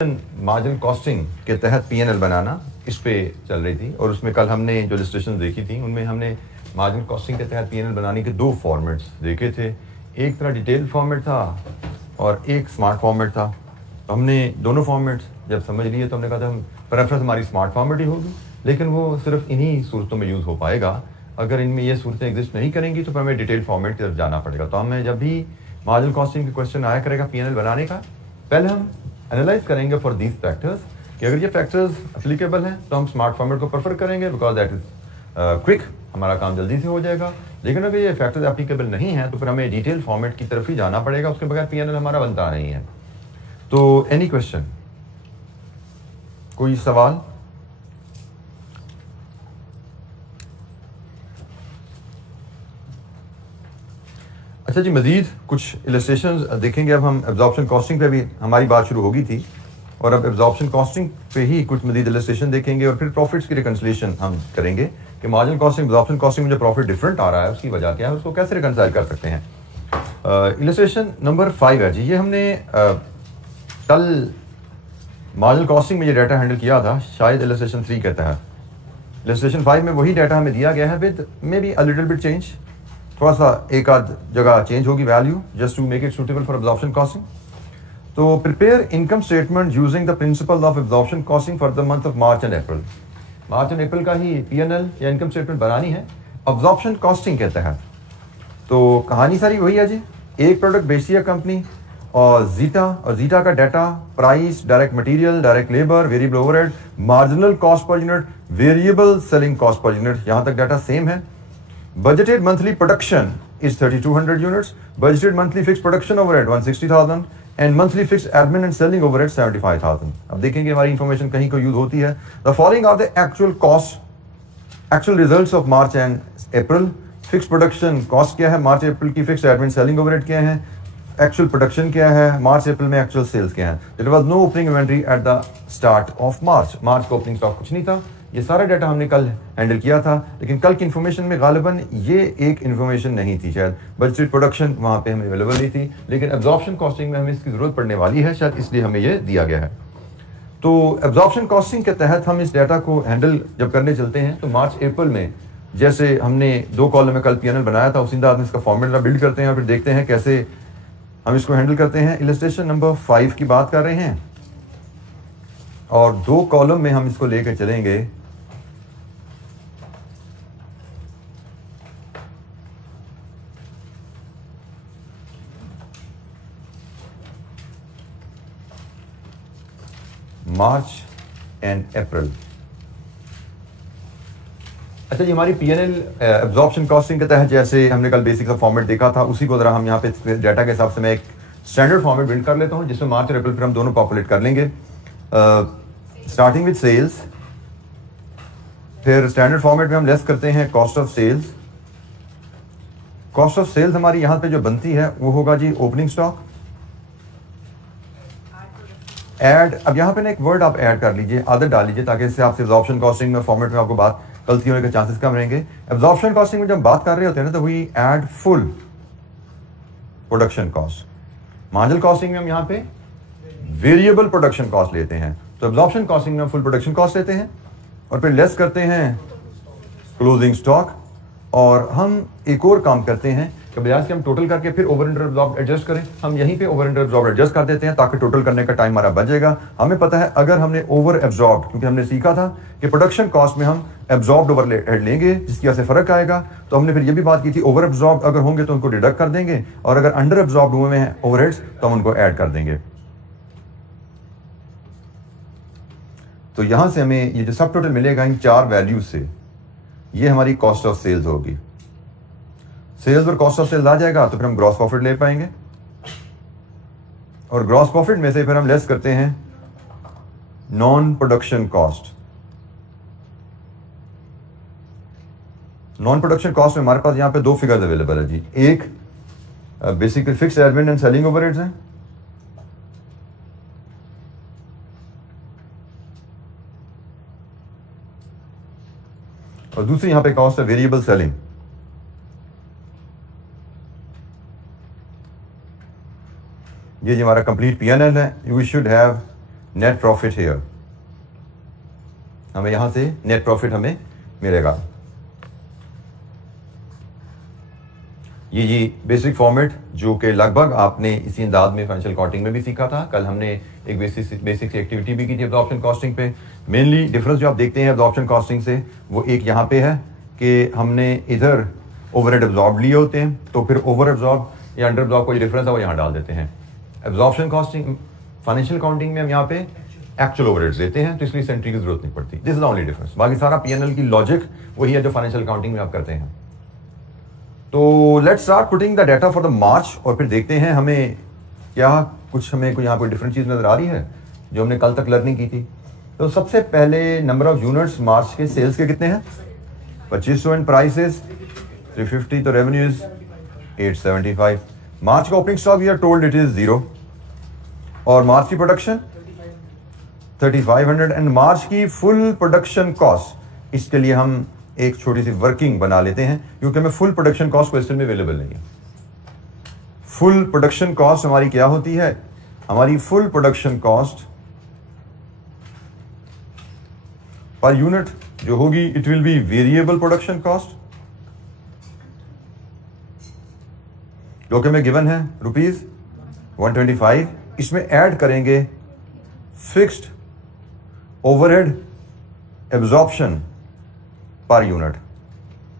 Margin costing के तहत PNL बनाना इस पे चल रही थी और उसमें कल हमने जो इलस्ट्रेशन देखी थी उनमें हमने मार्जिन कॉस्टिंग के तहत पीएनएल बनाने के दो फॉर्मेट्स देखे थे। एक तरह डिटेल फॉर्मेट था और एक स्मार्ट फॉर्मेट था। तो हमने दोनों फॉर्मेट्स जब समझ लिए तो हमने कहा था हम प्रेफरेंस हमारी स्मार्ट फॉर्मेट ही होगी, लेकिन वो सिर्फ इन्हीं सूरतों में यूज़ हो पाएगा। अगर इनमें ये सूरतें एग्जिस्ट नहीं करेंगी तो फिर हमें डिटेल फॉर्मेट की तरफ जाना पड़ेगा। तो हमें जब भी मार्जिन कॉस्टिंग का क्वेश्चन आया करेगा पीएनएल बनाने का, पहले हम एनालाइज करेंगे फॉर दीज फैक्टर्स कि अगर ये फैक्टर्स एप्लीकेबल हैं तो हम स्मार्ट फॉर्मेट को प्रेफर करेंगे बिकॉज दैट इज क्विक, हमारा काम जल्दी से हो जाएगा। लेकिन अगर ये फैक्टर्स एप्लीकेबल नहीं हैं तो फिर हमें डिटेल फॉर्मेट की तरफ ही जाना पड़ेगा, उसके बगैर पीएनएल हमारा बनता नहीं है। तो एनी क्वेश्चन, कोई सवाल? अच्छा जी, मजीद कुछ इलस्ट्रेशंस देखेंगे। अब हम एब्जॉर्प्शन कॉस्टिंग पे भी हमारी बात शुरू होगी थी और अब एब्जॉर्प्शन कॉस्टिंग पे ही कुछ मजीद इलस्ट्रेशन देखेंगे और फिर प्रॉफिट्स की रिकंसिलिएशन हम करेंगे कि मार्जिन कॉस्टिंग एब्जॉर्प्शन कॉस्टिंग में जो प्रॉफिट डिफरेंट आ रहा है उसकी वजह क्या है, उसको कैसे रिकंसाइल कर सकते हैं। इलस्ट्रेशन नंबर 5 है जी। ये हमने कल मार्जिन कॉस्टिंग में ये डाटा हैंडल किया था, शायद इलस्ट्रेशन 3 के तहत। इलस्ट्रेशन 5 में वही डाटा हमें दिया गया है with may be a little bit change, थोड़ा सा एक आध जगह चेंज होगी value just to make it suitable for absorption costing. तो prepare income statement using the principle of absorption costing for the month of March and April. March and April का ही PNL या इनकम स्टेटमेंट बनानी है absorption costing के तहत। तो कहानी सारी वही है जी, एक प्रोडक्ट बेचती है कंपनी और जीटा का data, price, direct material, direct labour, variable overhead, marginal cost per unit, variable selling cost per unit, यहाँ तक डाटा सेम है। Budgeted monthly production is 3,200 units. Budgeted monthly fixed production overhead 160,000 and monthly fixed admin and selling overhead 75,000. अब देखेंगे हमारी information कहीं को use होती है। The following are the actual costs, actual results of March and April. Fixed production cost क्या है, March April की fixed admin selling overhead क्या है, actual production क्या है, March April में actual sales क्या है। There was no opening inventory at the start of March. March का opening stock कुछ नहीं था। ये सारा डाटा हमने कल हैंडल किया था, लेकिन कल की इन्फॉर्मेशन में गालिबन ये एक इन्फॉर्मेशन नहीं थी। शायद बजटेड प्रोडक्शन वहाँ पे हमें अवेलेबल नहीं थी, लेकिन एब्जॉर्प्शन कॉस्टिंग में हमें इसकी ज़रूरत पड़ने वाली है, शायद इसलिए हमें ये दिया गया है। तो एब्जॉर्प्शन कॉस्टिंग के तहत हम इस डाटा को हैंडल जब करने चलते हैं तो मार्च अप्रैल में जैसे हमने 2 कॉलम में कल पीएनएल बनाया था, उसी अंदाज में इसका फॉर्मूला बिल्ड करते हैं और फिर देखते हैं कैसे हम इसको हैंडल करते हैं। इलस्ट्रेशन नंबर 5 की बात कर रहे हैं और 2 कॉलम में हम इसको लेकर चलेंगे। मार्च एंड अप्रैल। अच्छा जी, हमारी पीएनएल एब्जॉर्प्शन कॉस्टिंग के तहत जैसे हमने कल बेसिक सा फॉर्मेट देखा था, उसी को जरा हम यहाँ पे डाटा के हिसाब से मैं एक स्टैंडर्ड फॉर्मेट बिल्ड कर लेता हूँ जिसमें मार्च और अप्रैल फिर हम दोनों पॉपुलेट कर लेंगे। स्टार्टिंग विद सेल्स, फिर स्टैंडर्ड फॉर्मेट में हम लेस करते हैं cost of sales. Cost of sales हमारी यहाँ पे जो बनती है वो होगा जी ओपनिंग स्टॉक। ऐड, अब यहाँ पे ना एक वर्ड आप ऐड कर लीजिए, आदत डाल लीजिए, ताकि इससे आपसे एब्जॉर्प्शन कॉस्टिंग में फॉर्मेट में आपको बात गलती होने के चांसेस कम रहेंगे। एब्जॉर्प्शन कॉस्टिंग में जब बात कर रहे होते हैं ना तो we add full production cost. Marginal costing में हम यहाँ पे वेरिएबल प्रोडक्शन कॉस्ट लेते हैं, तो एब्जॉर्प्शन कॉस्टिंग में हम फुल प्रोडक्शन कॉस्ट लेते हैं और फिर लेस करते हैं क्लोजिंग स्टॉक। और हम एक और काम करते हैं कि बजाय से हम टोटल करके फिर ओवर अंडर एब्जॉर्ब एडजस्ट करें, हम यहीं पे ओवर अंडर एब्जॉर्ब एडजस्ट कर देते हैं ताकि टोटल करने का टाइम हमारा बचेगा। हमें पता है अगर हमने ओवर एब्जॉर्ब, क्योंकि हमने सीखा था कि प्रोडक्शन कॉस्ट में हम एब्जॉर्ब्ड ओवरहेड लेंगे जिसकी वजह से फर्क आएगा, तो हमने फिर ये भी बात की थी ओवर एब्जॉर्ब अगर होंगे तो उनको डिडक्ट कर देंगे और अगर अंडर एब्जॉर्ब हुए हैं ओवरहेड्स तो हम उनको ऐड कर देंगे। तो यहां से हमें ये जो सब टोटल मिलेगा इन 4 वैल्यूज से, ये हमारी कॉस्ट ऑफ सेल्स होगी। सेल्स और कॉस्ट ऑफ सेल्स आ जाएगा तो फिर हम ग्रॉस प्रॉफिट ले पाएंगे और ग्रॉस प्रॉफिट में से फिर हम लेस करते हैं non production cost. Non production cost में हमारे पास यहां पे 2 फिगर्स अवेलेबल है जी। एक basically fix admin and selling overheads हैं और दूसरी यहां पे कॉस्ट है वेरिएबल सेलिंग। ये जो हमारा कंप्लीट पीएनएल है, we should have net profit here, हमें यहां से नेट प्रॉफिट हमें मिलेगा। ये बेसिक फॉर्मेट जो कि लगभग आपने इसी अंदाज में फाइनेंशियल अकाउंटिंग में भी सीखा था। कल हमने एक बेसिक एक्टिविटी भी की थी एब्जॉर्प्शन कॉस्टिंग पे। मेनली डिफरेंस जो आप देखते हैं एब्जॉर्प्शन कॉस्टिंग से वो एक यहाँ पे है कि हमने इधर ओवरहेड एब्जॉर्ब लिए होते हैं, तो फिर ओवर एब्जॉर्ब या अंडर एब्जॉर्ब कोई डिफरेंस है वो यहाँ डाल देते हैं। एब्जॉर्प्शन कॉस्टिंग फाइनेंशियल अकाउंटिंग में हम यहाँ पे एक्चुअल ओवरहेड्स देते हैं, तो इसलिए सेंट्री की जरूरत नहीं पड़ती। This is the only difference. बाकी सारा पीएनएल की लॉजिक वही है जो फाइनेंशियल अकाउंटिंग में आप करते हैं। तो let's start putting the data for the March, और फिर देखते हैं हमें क्या कुछ हमें कोई यहाँ कोई डिफरेंट चीज़ नजर आ रही है जो हमने कल तक लर्निंग की थी। तो सबसे पहले नंबर ऑफ यूनिट्स मार्च के सेल्स के कितने हैं? 2500 एंड प्राइसेस 350, तो रेवेन्यूज 875। मार्च का opening stock we are told it is 0, और मार्च की प्रोडक्शन 3500 एंड मार्च की फुल प्रोडक्शन कॉस्ट, इसके लिए हम एक छोटी सी वर्किंग बना लेते हैं क्योंकि हमें फुल प्रोडक्शन कॉस्ट क्वेश्चन में अवेलेबल नहीं है। फुल प्रोडक्शन कॉस्ट हमारी क्या होती है? हमारी full production cost per unit जो होगी it will be variable production cost, जो कि हमें गिवन है ₹125। इसमें ऐड करेंगे fixed overhead absorption per unit,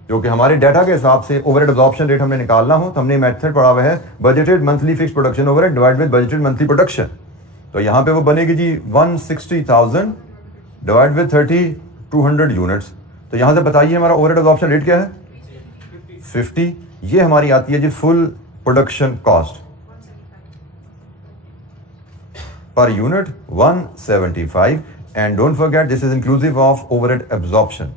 जो कि हमारे डाटा के हिसाब से ओवरहेड एब्जॉर्प्शन रेट हमने निकालना हो तो हमने मेथड पढ़ा हुआ है budgeted monthly fixed production overhead divide with budgeted monthly production. तो यहां पे वो बनेगी जी 160,000 डिवाइड विद 3200 यूनिट्स। तो यहां से बताइए हमारा ओवरहेड एब्जॉर्प्शन रेट क्या है? 50। ये हमारी आती है जी full production cost per unit 175, and don't forget this is inclusive of overhead absorption.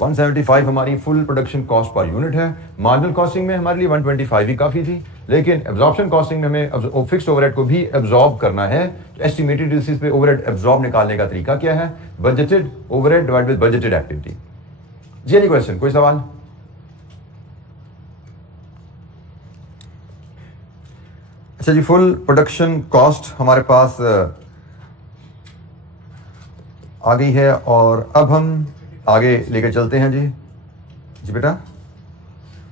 175 हमारी full production cost per unit है। मार्जिनल कॉस्टिंग में हमारे लिए 125 ही काफी थी, लेकिन एब्जॉर्प्शन कॉस्टिंग में हमें फिक्स्ड ओवरहेड को भी एब्जॉर्ब करना है। तो एस्टिमेटेड बेसिस पे ओवरहेड एब्जॉर्ब निकालने का तरीका क्या है? Budgeted overhead divide with budgeted activity. जी एनी क्वेश्चन, कोई सवाल? अच्छा जी, फुल प्रोडक्शन कॉस्ट हमारे पास आ गई है और अब हम आगे लेके चलते हैं जी बेटा।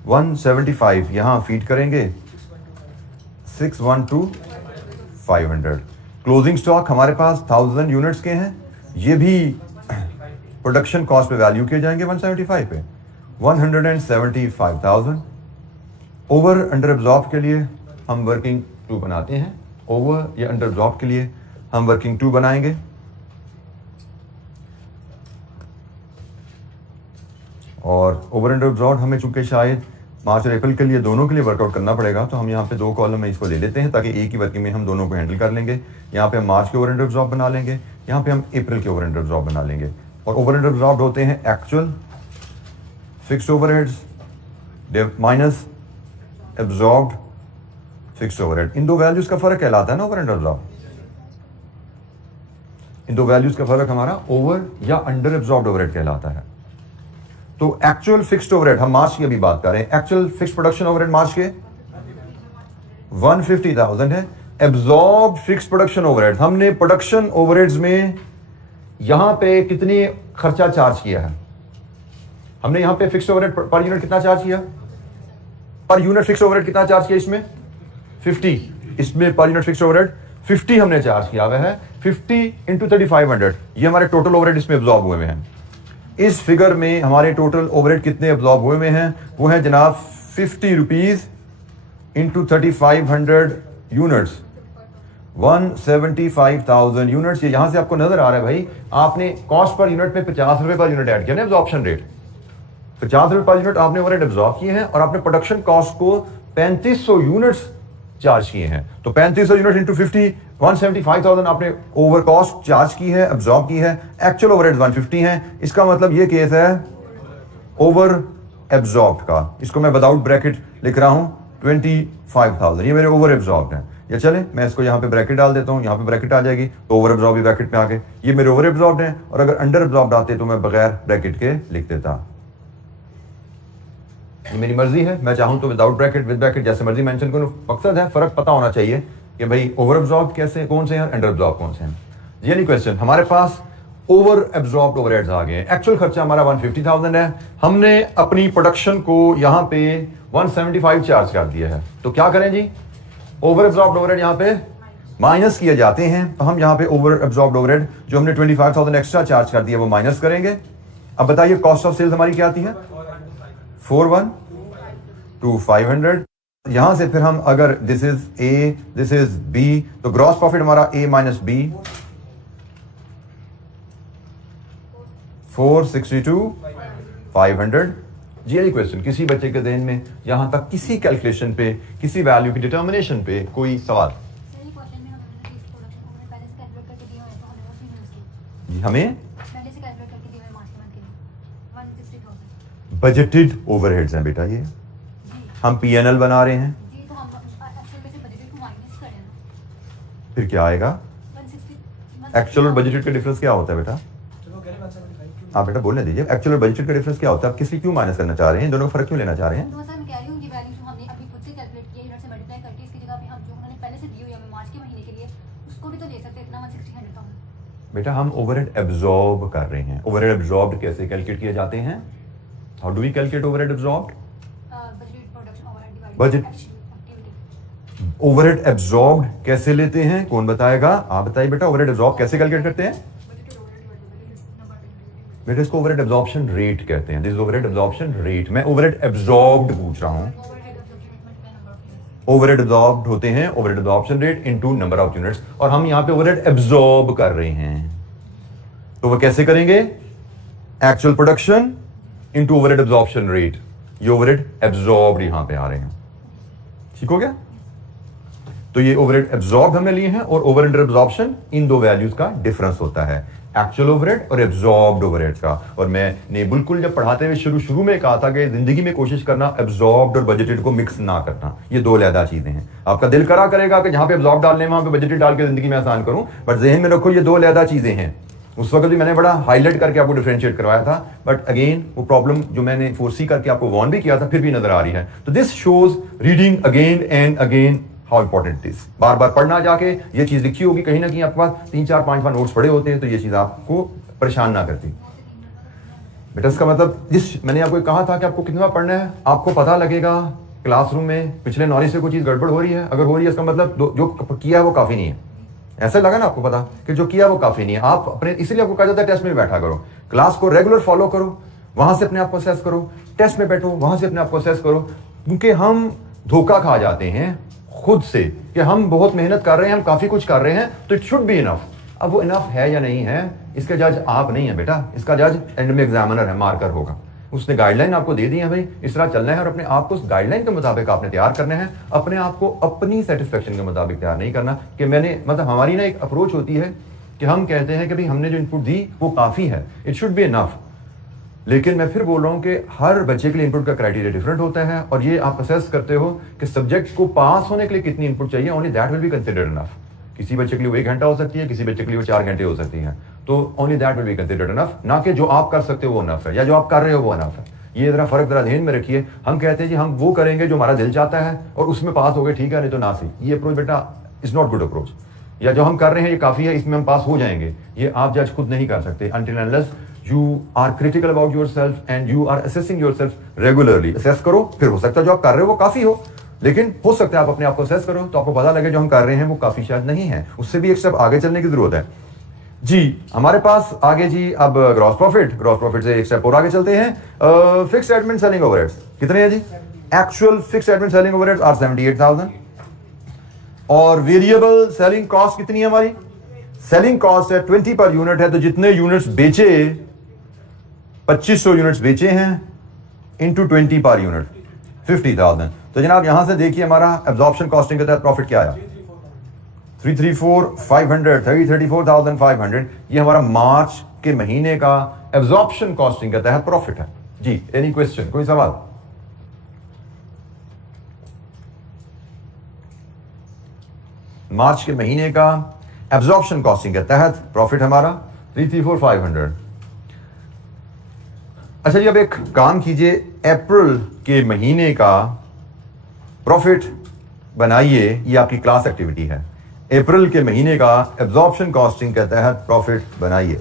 175 यहां फीड करेंगे 612,500। क्लोजिंग स्टॉक हमारे पास 1000 यूनिट्स के हैं, ये भी प्रोडक्शन कॉस्ट पे वैल्यू किए जाएंगे 175 पे। 175,000 ओवर अंडर एब्जॉर्ब के लिए हम वर्किंग 2 बनाते हैं। ओवर या अंडर एब्जॉर्ब के लिए हम वर्किंग 2 बनाएंगे, और ओवर अंडर एब्जॉर्ब हमें चूंकि शायद मार्च और अप्रैल के लिए दोनों के लिए वर्कआउट करना पड़ेगा, तो हम यहाँ पे 2 कॉलम में इसको ले लेते हैं ताकि एक ही वर्किंग में हम दोनों को हैंडल कर लेंगे। यहाँ पे हम मार्च के ओवर अंडर एब्जॉर्ब बना लेंगे, यहाँ पे हम अप्रैल के ओवर अंडर एब्जॉर्ब बना लेंगे। और ओवर अंडर एब्जॉर्ब होते हैं actual fixed overheads minus absorbed fixed overhead. इन दो वैल्यूज का फर्क कहलाता है ना ओवर अंडर एब्जॉर्ब। इन दो वैल्यूज का फर्क हमारा ओवर या अंडर एब्जॉर्ब्ड ओवरहेड कहलाता है। तो एक्चुअल फिक्स्ड ओवरहेड हम मार्च की अभी बात कर रहे हैं, एक्चुअल फिक्स्ड प्रोडक्शन ओवरहेड मार्च के 150,000 है। एब्जॉर्ब फिक्स्ड प्रोडक्शन ओवरहेड, हमने प्रोडक्शन ओवरहेड्स में यहां पे कितनी खर्चा चार्ज किया है? हमने यहां पे फिक्स्ड ओवरहेड पर यूनिट कितना चार्ज किया? पर यूनिट फिक्स्ड ओवरहेड कितना चार्ज किया? इसमें 50, इसमें पर यूनिट फिक्स्ड ओवरहेड 50 हमने चार्ज किया हुआ है। 50 इंटू 3500 ये हमारे टोटल ओवरहेड इसमें एब्जॉर्ब हुए हैं। इस फिगर में हमारे टोटल ओवरहेड कितने एब्जॉर्ब हुए में हैं? वो है जनाब 50 रुपीज इंटू 3500 यूनिट्स, 175,000 यूनिट्स। ये यहां से आपको नजर आ रहा है भाई, आपने कॉस्ट पर यूनिट में 50 रुपए पर यूनिट ऐड किया ना, एब्जॉर्प्शन रेट 50 रुपए पर यूनिट आपने ओवरहेड एब्जॉर्ब किए हैं, और आपने प्रोडक्शन कॉस्ट को 3500 यूनिट्स चार्ज किए हैं। तो 3500 यूनिट इंटू 50, 175,000 आपने ओवर कॉस्ट चार्ज की है, एब्जॉर्ब की है। एक्चुअल ओवरहेड 150 है। इसका मतलब ये केस है ओवर एब्जॉर्ब का। इसको मैं विदाउट ब्रैकेट लिख रहा हूं 25,000, ये मेरे ओवर एब्जॉर्ब है। या चले मैं इसको यहाँ पे ब्रैकेट डाल देता हूँ, यहाँ पे ब्रैकेट आ जाएगी तो ओवर एब्जॉर्ब भी ब्रैकेट में आके ये मेरे ओवर एब्जॉर्ब है। और अगर अंडर एब्जॉर्ब आते तो मैं बगैर ब्रैकेट के लिख देता। मेरी मर्जी है, मैं चाहूं तो विदाउट ब्रैकेट विद ब्रैकेट जैसे मर्जी मेंशन करूं। मकसद है फर्क पता होना चाहिए कि भाई ओवर एब्जॉर्ब कैसे कौन से हैं, अंडर एब्जॉर्ब कौन से हैं। जी एनी क्वेश्चन? हमारे पास ओवर एब्जॉर्ब्ड ओवरहेड्स आ गए। एक्चुअल खर्चा हमारा 150,000 है, हमने अपनी प्रोडक्शन को यहां पे 175 चार्ज कर दिया है, तो क्या करें जी? ओवर एब्जॉर्ब्ड ओवरहेड यहां पे माइनस किए जाते हैं, तो हम यहां पे ओवर एब्जॉर्ब्ड ओवरहेड जो हमने 25,000 एक्स्ट्रा चार्ज कर दिया वो माइनस करेंगे। अब बताइए कॉस्ट ऑफ सेल्स हमारी क्या आती है? 412500। यहां से फिर हम अगर this is A this is B, तो ग्रॉस प्रॉफिट हमारा ए माइनस बी 462,500। जी एनी क्वेश्चन? किसी बच्चे के ध्यान में यहां तक किसी कैलकुलेशन पे, किसी वैल्यू की डिटर्मिनेशन पे कोई सवाल? जी हमें बजटेड ओवरहेड्स हैं बेटा, ये हम पीएनएल बना रहे हैं, फिर क्या आएगा? एक्चुअल और बजटेड का डिफरेंस क्या होता है बेटा? आप बेटा बोलने दीजिए, एक्चुअल और बजटेड का डिफरेंस क्या होता है? आप किसी क्यों माइनस करना चाह रहे हैं? दोनों का फर्क क्यों लेना चाह रहे हैं? बेटा हम ओवरहेड एब्जॉर्ब कर रहे हैं। ओवरहेड एब्जॉर्ब कैसे कैलकुलेट किए जाते हैं? How do we calculate overhead absorb? Budget overhead absorb कैसे लेते हैं? कौन बताएगा? आप बताइए बेटा, ओवरहेड एब्जॉर्ब कैसे कैलकुलेट करते हैं? बेटा इसको ओवरहेड एब्जॉर्प्शन रेट कहते हैं। This is overhead absorption rate. मैं ओवरहेड एब्जॉर्ब्ड पूछ रहा हूं। ओवरहेड एब्जॉर्ब्ड होते हैं overhead absorption rate into number of units, और हम यहां पे ओवरहेड एब्जॉर्ब कर रहे हैं, तो वो कैसे करेंगे? Actual production into overhead absorption rate. ये ओवरहेड एब्जॉर्ब्ड यहां पे आ रहे हैं, ठीक हो गया? तो ये ओवरहेड एब्जॉर्ब हमने लिए हैं, और ओवरहेड एब्जॉर्प्शन इन दो वैल्यूज का डिफरेंस होता है, एक्चुअल ओवरहेड और एब्जॉर्ब्ड ओवरहेड का। और मैंने बिल्कुल जब पढ़ाते हुए शुरू में कहा था कि जिंदगी में कोशिश करना एब्जॉर्ब्ड और बजटेड को मिक्स ना करना, ये दो अलग चीजें हैं। आपका दिल करेगा कि जहां पे एब्जॉर्ब डालने वहां पे बजटेड डाल के जिंदगी में आसान करूं, बट ज़हन में रखो ये दो अलग चीजें हैं। उस वक्त भी मैंने बड़ा हाईलाइट करके आपको डिफरेंशिएट करवाया था, बट अगेन वो प्रॉब्लम जो मैंने फोरसी करके आपको वार्न भी किया था फिर भी नजर आ रही है। तो this shows reading again and again how important is. बार बार पढ़ना, जाके ये चीज लिखी होगी कहीं ना कहीं आपके पास 3 4 5 नोट्स पड़े होते हैं, तो ये चीज आपको परेशान ना करती बेटा। इसका मतलब जिस मैंने आपको कहा था कि आपको कितना पढ़ना है, आपको पता लगेगा क्लासरूम में पिछले नॉलेज से कोई चीज गड़बड़ हो रही है। अगर हो रही है इसका मतलब जो किया है वो काफी नहीं है। ऐसा लगा ना आपको पता कि जो किया वो काफी नहीं है। आप अपने, इसलिए आपको कहा जाता है टेस्ट में बैठा करो, क्लास को रेगुलर फॉलो करो, वहां से अपने आप को असेस करो, टेस्ट में बैठो वहां से अपने आप को असेस करो। क्योंकि हम धोखा खा जाते हैं खुद से कि हम बहुत मेहनत कर रहे हैं, हम काफी कुछ कर रहे हैं, तो इट शुड बी इनफ। अब वो इनफ है या नहीं है, इसका जज आप नहीं है बेटा, इसका जज एंड में एग्जामिनर है, मार्कर होगा। उसने गाइडलाइन आपको दे दी है, भाई इस तरह चलना है, और अपने आप को उस गाइडलाइन के मुताबिक आपने तैयार करना है। अपने आप को अपनी सेटिस्फेक्शन के मुताबिक तैयार नहीं करना कि मैंने, मतलब हमारी ना एक अप्रोच होती है कि हम कहते हैं कि भाई हमने जो इनपुट दी वो काफी है, इट शुड बी इनफ। लेकिन मैं फिर बोल रहा हूं कि हर बच्चे के लिए इनपुट का क्राइटेरिया डिफरेंट होता है, और ये आप असेस करते हो कि सब्जेक्ट को पास होने के लिए कितनी इनपुट चाहिए, only that will be considered enough. किसी बच्चे के लिए वो 1 घंटा हो सकती है, किसी बच्चे के लिए वो 4 घंटे हो सकती है, तो only that will be considered enough, ना कि जो आप कर सकते हो वो इनफ है या जो आप कर रहे हो वो इनफ है। ये जरा फर्क जरा ध्यान में रखिए। हम कहते हैं जी हम वो करेंगे जो हमारा दिल चाहता है और उसमें पास हो गए ठीक है, नहीं तो ना सही। ये अप्रोच बेटा इज नॉट गुड अप्रोच। या जो हम कर रहे हैं ये काफी है, इसमें हम पास हो जाएंगे, ये आप जज खुद नहीं कर सकते until unless you are critical about yourself and you are assessing yourself regularly। Assess करो, फिर हो सकता है जो आप कर रहे हो वो काफी हो, लेकिन हो सकता है आप अपने आप को असेस करो तो आपको पता लगे जो हम कर रहे हैं वो काफी शायद नहीं है, उससे भी एक स्टेप आगे चलने की जरूरत है जी। हमारे पास आगे जी अब ग्रॉस प्रॉफिट से एक स्टेप और आगे चलते हैं। फिक्स्ड एडमिन सेलिंग ओवरहेड्स कितने हैं जी? Actual fixed admin selling overheads are 78,000 और वेरिएबल सेलिंग कॉस्ट कितनी है हमारी? सेलिंग कॉस्ट है 20 पर यूनिट है, तो जितने यूनिट्स बेचे 2500 यूनिट्स बेचे हैं इंटू 20 पर यूनिट 50,000। तो जनाब यहां से देखिए हमारा एब्जॉर्प्शन कॉस्टिंग के तहत प्रॉफिट क्या आया? 34,500 ये हमारा मार्च के महीने का एब्जॉर्प्शन कॉस्टिंग के तहत प्रॉफिट है जी। एनी क्वेश्चन, कोई सवाल? मार्च के महीने का एब्जॉर्प्शन कॉस्टिंग के तहत प्रॉफिट हमारा 334,500। अच्छा जी अब एक काम कीजिए, अप्रैल के महीने का प्रॉफिट बनाइए, ये आपकी क्लास एक्टिविटी है। अप्रैल के महीने का एब्जॉर्प्शन कॉस्टिंग के तहत प्रॉफिट बनाइए।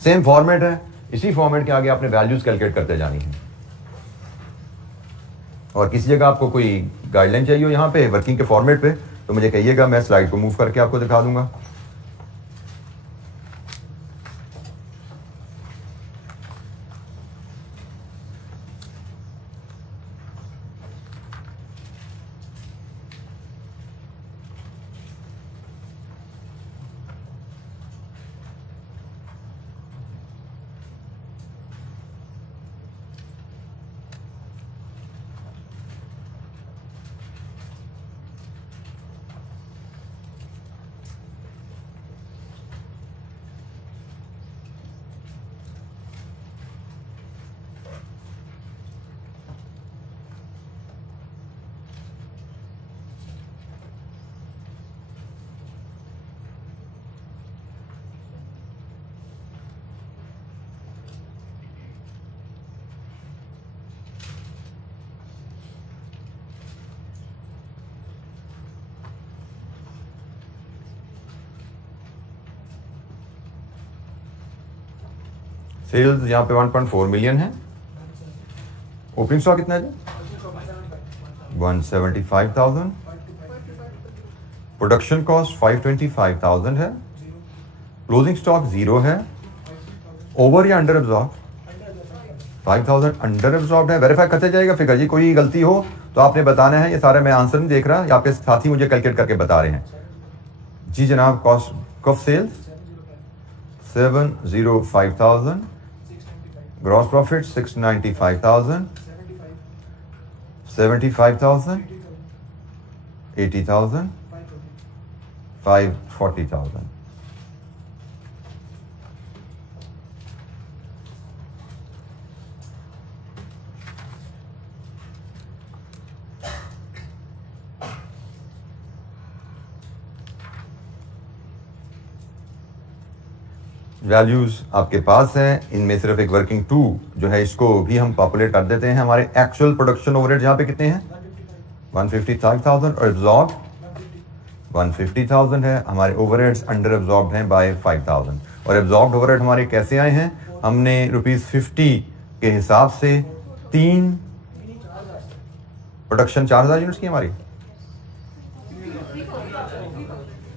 सेम फॉर्मेट है, इसी फॉर्मेट के आगे आपने वैल्यूज कैलकुलेट करते जानी है। और किसी जगह आपको कोई गाइडलाइन चाहिए हो यहाँ पे वर्किंग के फॉर्मेट पे तो मुझे कहिएगा, मैं स्लाइड को मूव करके आपको दिखा दूंगा। सेल्स यहाँ पे 1.4 मिलियन है। ओपनिंग स्टॉक कितना है जी? 175,000। प्रोडक्शन कॉस्ट 525,000 है। क्लोजिंग स्टॉक 0 है। ओवर या अंडर एब्जॉर्ब? 5,000 अंडर एब्जॉर्ब है। वेरीफाई करते जाएगा फिगर जी, कोई गलती हो तो आपने बताना है। ये सारे मैं आंसर नहीं देख रहा, आपके साथी मुझे कैलकुलेट करके बता रहे हैं जी जनाब। Cost of sales 705,000। Gross profit 695,000, 75,000, 80,000, 540,000। Values आपके पास हैं, इनमें सिर्फ एक वर्किंग टू जो है इसको भी हम पॉपुलेट कर देते हैं। हमारे एक्चुअल प्रोडक्शन ओवरहेड यहाँ पे कितने हैं? 155,000 और एब्जॉर्ब 150,000 है। हमारे ओवरहेड्स अंडर एब्जॉर्ब हैं बाय 5,000। और एब्जॉर्ब ओवरहेड हमारे कैसे आए हैं? हमने ₹50 के हिसाब से 3 प्रोडक्शन 4,000 यूनिट्स की हमारी।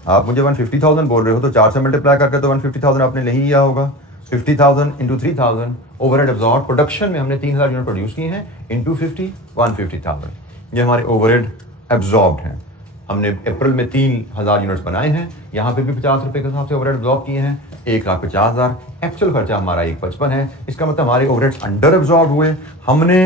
आप मुझे 150,000 बोल रहे हो तो 4 से मल्टीप्लाई करके तो 150,000 आपने नहीं लिया होगा। 50,000 इंटू 3,000 ओवरहेड एब्जॉर्ब प्रोडक्शन में हमने 3,000 यूनिट प्रोड्यूस किए हैं इंटू 50 150,000। ये हमारे ओवरहेड एब्जॉर्ब हैं। हमने अप्रैल में 3,000 यूनिट्स बनाए हैं। यहाँ पे भी 50 रुपए के हिसाब से ओवरहेड एब्जॉर्ब किए हैं। 1,50,000 एक्चुअल खर्चा हमारा 155 है। इसका मतलब हमारे ओवरहेड्स अंडर एब्जॉर्ब हुए। हमने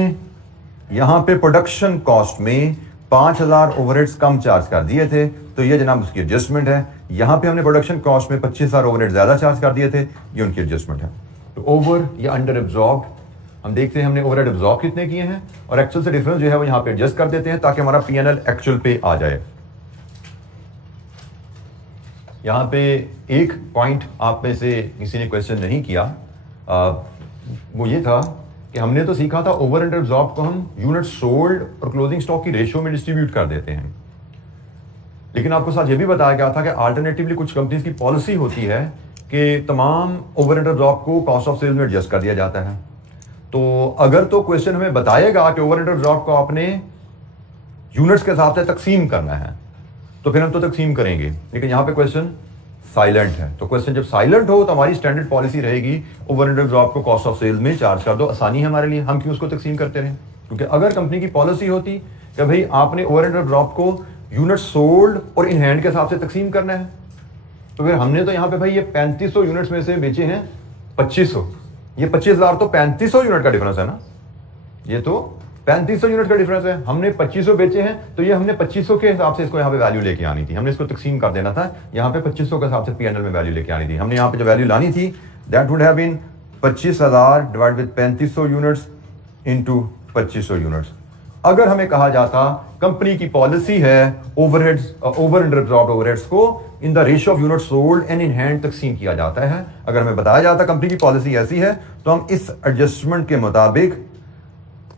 यहाँ पे प्रोडक्शन कॉस्ट में 5,000 ओवरहेड्स कम चार्ज कर दिए थे, तो ये जनाब उसकी एडजस्टमेंट है। यहाँ पे हमने प्रोडक्शन कॉस्ट में 25,000 ओवरहेड ज्यादा चार्ज कर दिए थे, ये उनकी एडजस्टमेंट है। तो ओवर या अंडर एब्जॉर्ब हम देखते हैं हमने ओवरहेड एब्जॉर्ब कितने किए हैं और एक्चुअल से डिफरेंस जो है वो यहाँ पे एडजस्ट कर देते हैं ताकि हमारा P&L एक्चुअल पे आ जाए। यहाँ पे एक पॉइंट आप में से किसी ने क्वेश्चन नहीं किया, वो ये था कि हमने तो सीखा था ओवर अंडर एब्जॉर्ब को हम यूनिट सोल्ड और क्लोजिंग स्टॉक की रेशियो में डिस्ट्रीब्यूट कर देते हैं। लेकिन आपको साथ ये भी बताया गया था कि अल्टरनेटिवली कुछ कंपनीज की पॉलिसी होती है कि तमाम ओवर अंडर एब्जॉर्ब को कॉस्ट ऑफ सेल्स में एडजस्ट कर दिया जाता है। तो अगर तो क्वेश्चन हमें बताएगा कि ओवर अंडर एब्जॉर्ब को आपने यूनिट्स के हिसाब से तकसीम करना है तो फिर हम तो तकसीम करेंगे, लेकिन यहाँ पे क्वेश्चन साइलेंट है। तो क्वेश्चन जब साइलेंट हो तो हमारी स्टैंडर्ड पॉलिसी रहेगी ओवर अंडर एब्जॉर्ब को कॉस्ट ऑफ सेल्स में चार्ज कर दो, आसानी है हमारे लिए, हम क्यों उसको तकसीम करते रहे। क्योंकि अगर कंपनी की पॉलिसी होती कि भाई आपने ओवर अंडर एब्जॉर्ब को यूनिट सोल्ड और इन हैंड के हिसाब से तकसीम करना है, तो फिर हमने तो यहाँ पे भाई ये 3500 यूनिट्स में से बेचे हैं 2500। ये 25,000 तो 3500 यूनिट का डिफरेंस है ना, ये तो 3500 यूनिट का डिफरेंस है। हमने 2500 बेचे हैं तो ये हमने 2500 के हिसाब से इसको यहाँ पे वैल्यू लेके आनी थी, हमने इसको तकसीम कर देना था। यहाँ पे 2500 के हिसाब से P&L में वैल्यू लेके आनी थी। हमने यहाँ पे जो वैल्यू लानी थी that would have been 25,000 divide with 3500 units into 2500 units. अगर हमें कहा जाता कंपनी की पॉलिसी है overheads over under absorbed overheads को in the ratio of unit sold and in hand तकसीम किया जाता है। अगर हमें बताया जाता कंपनी की पॉलिसी ऐसी है तो हम इस एडजस्टमेंट के मुताबिक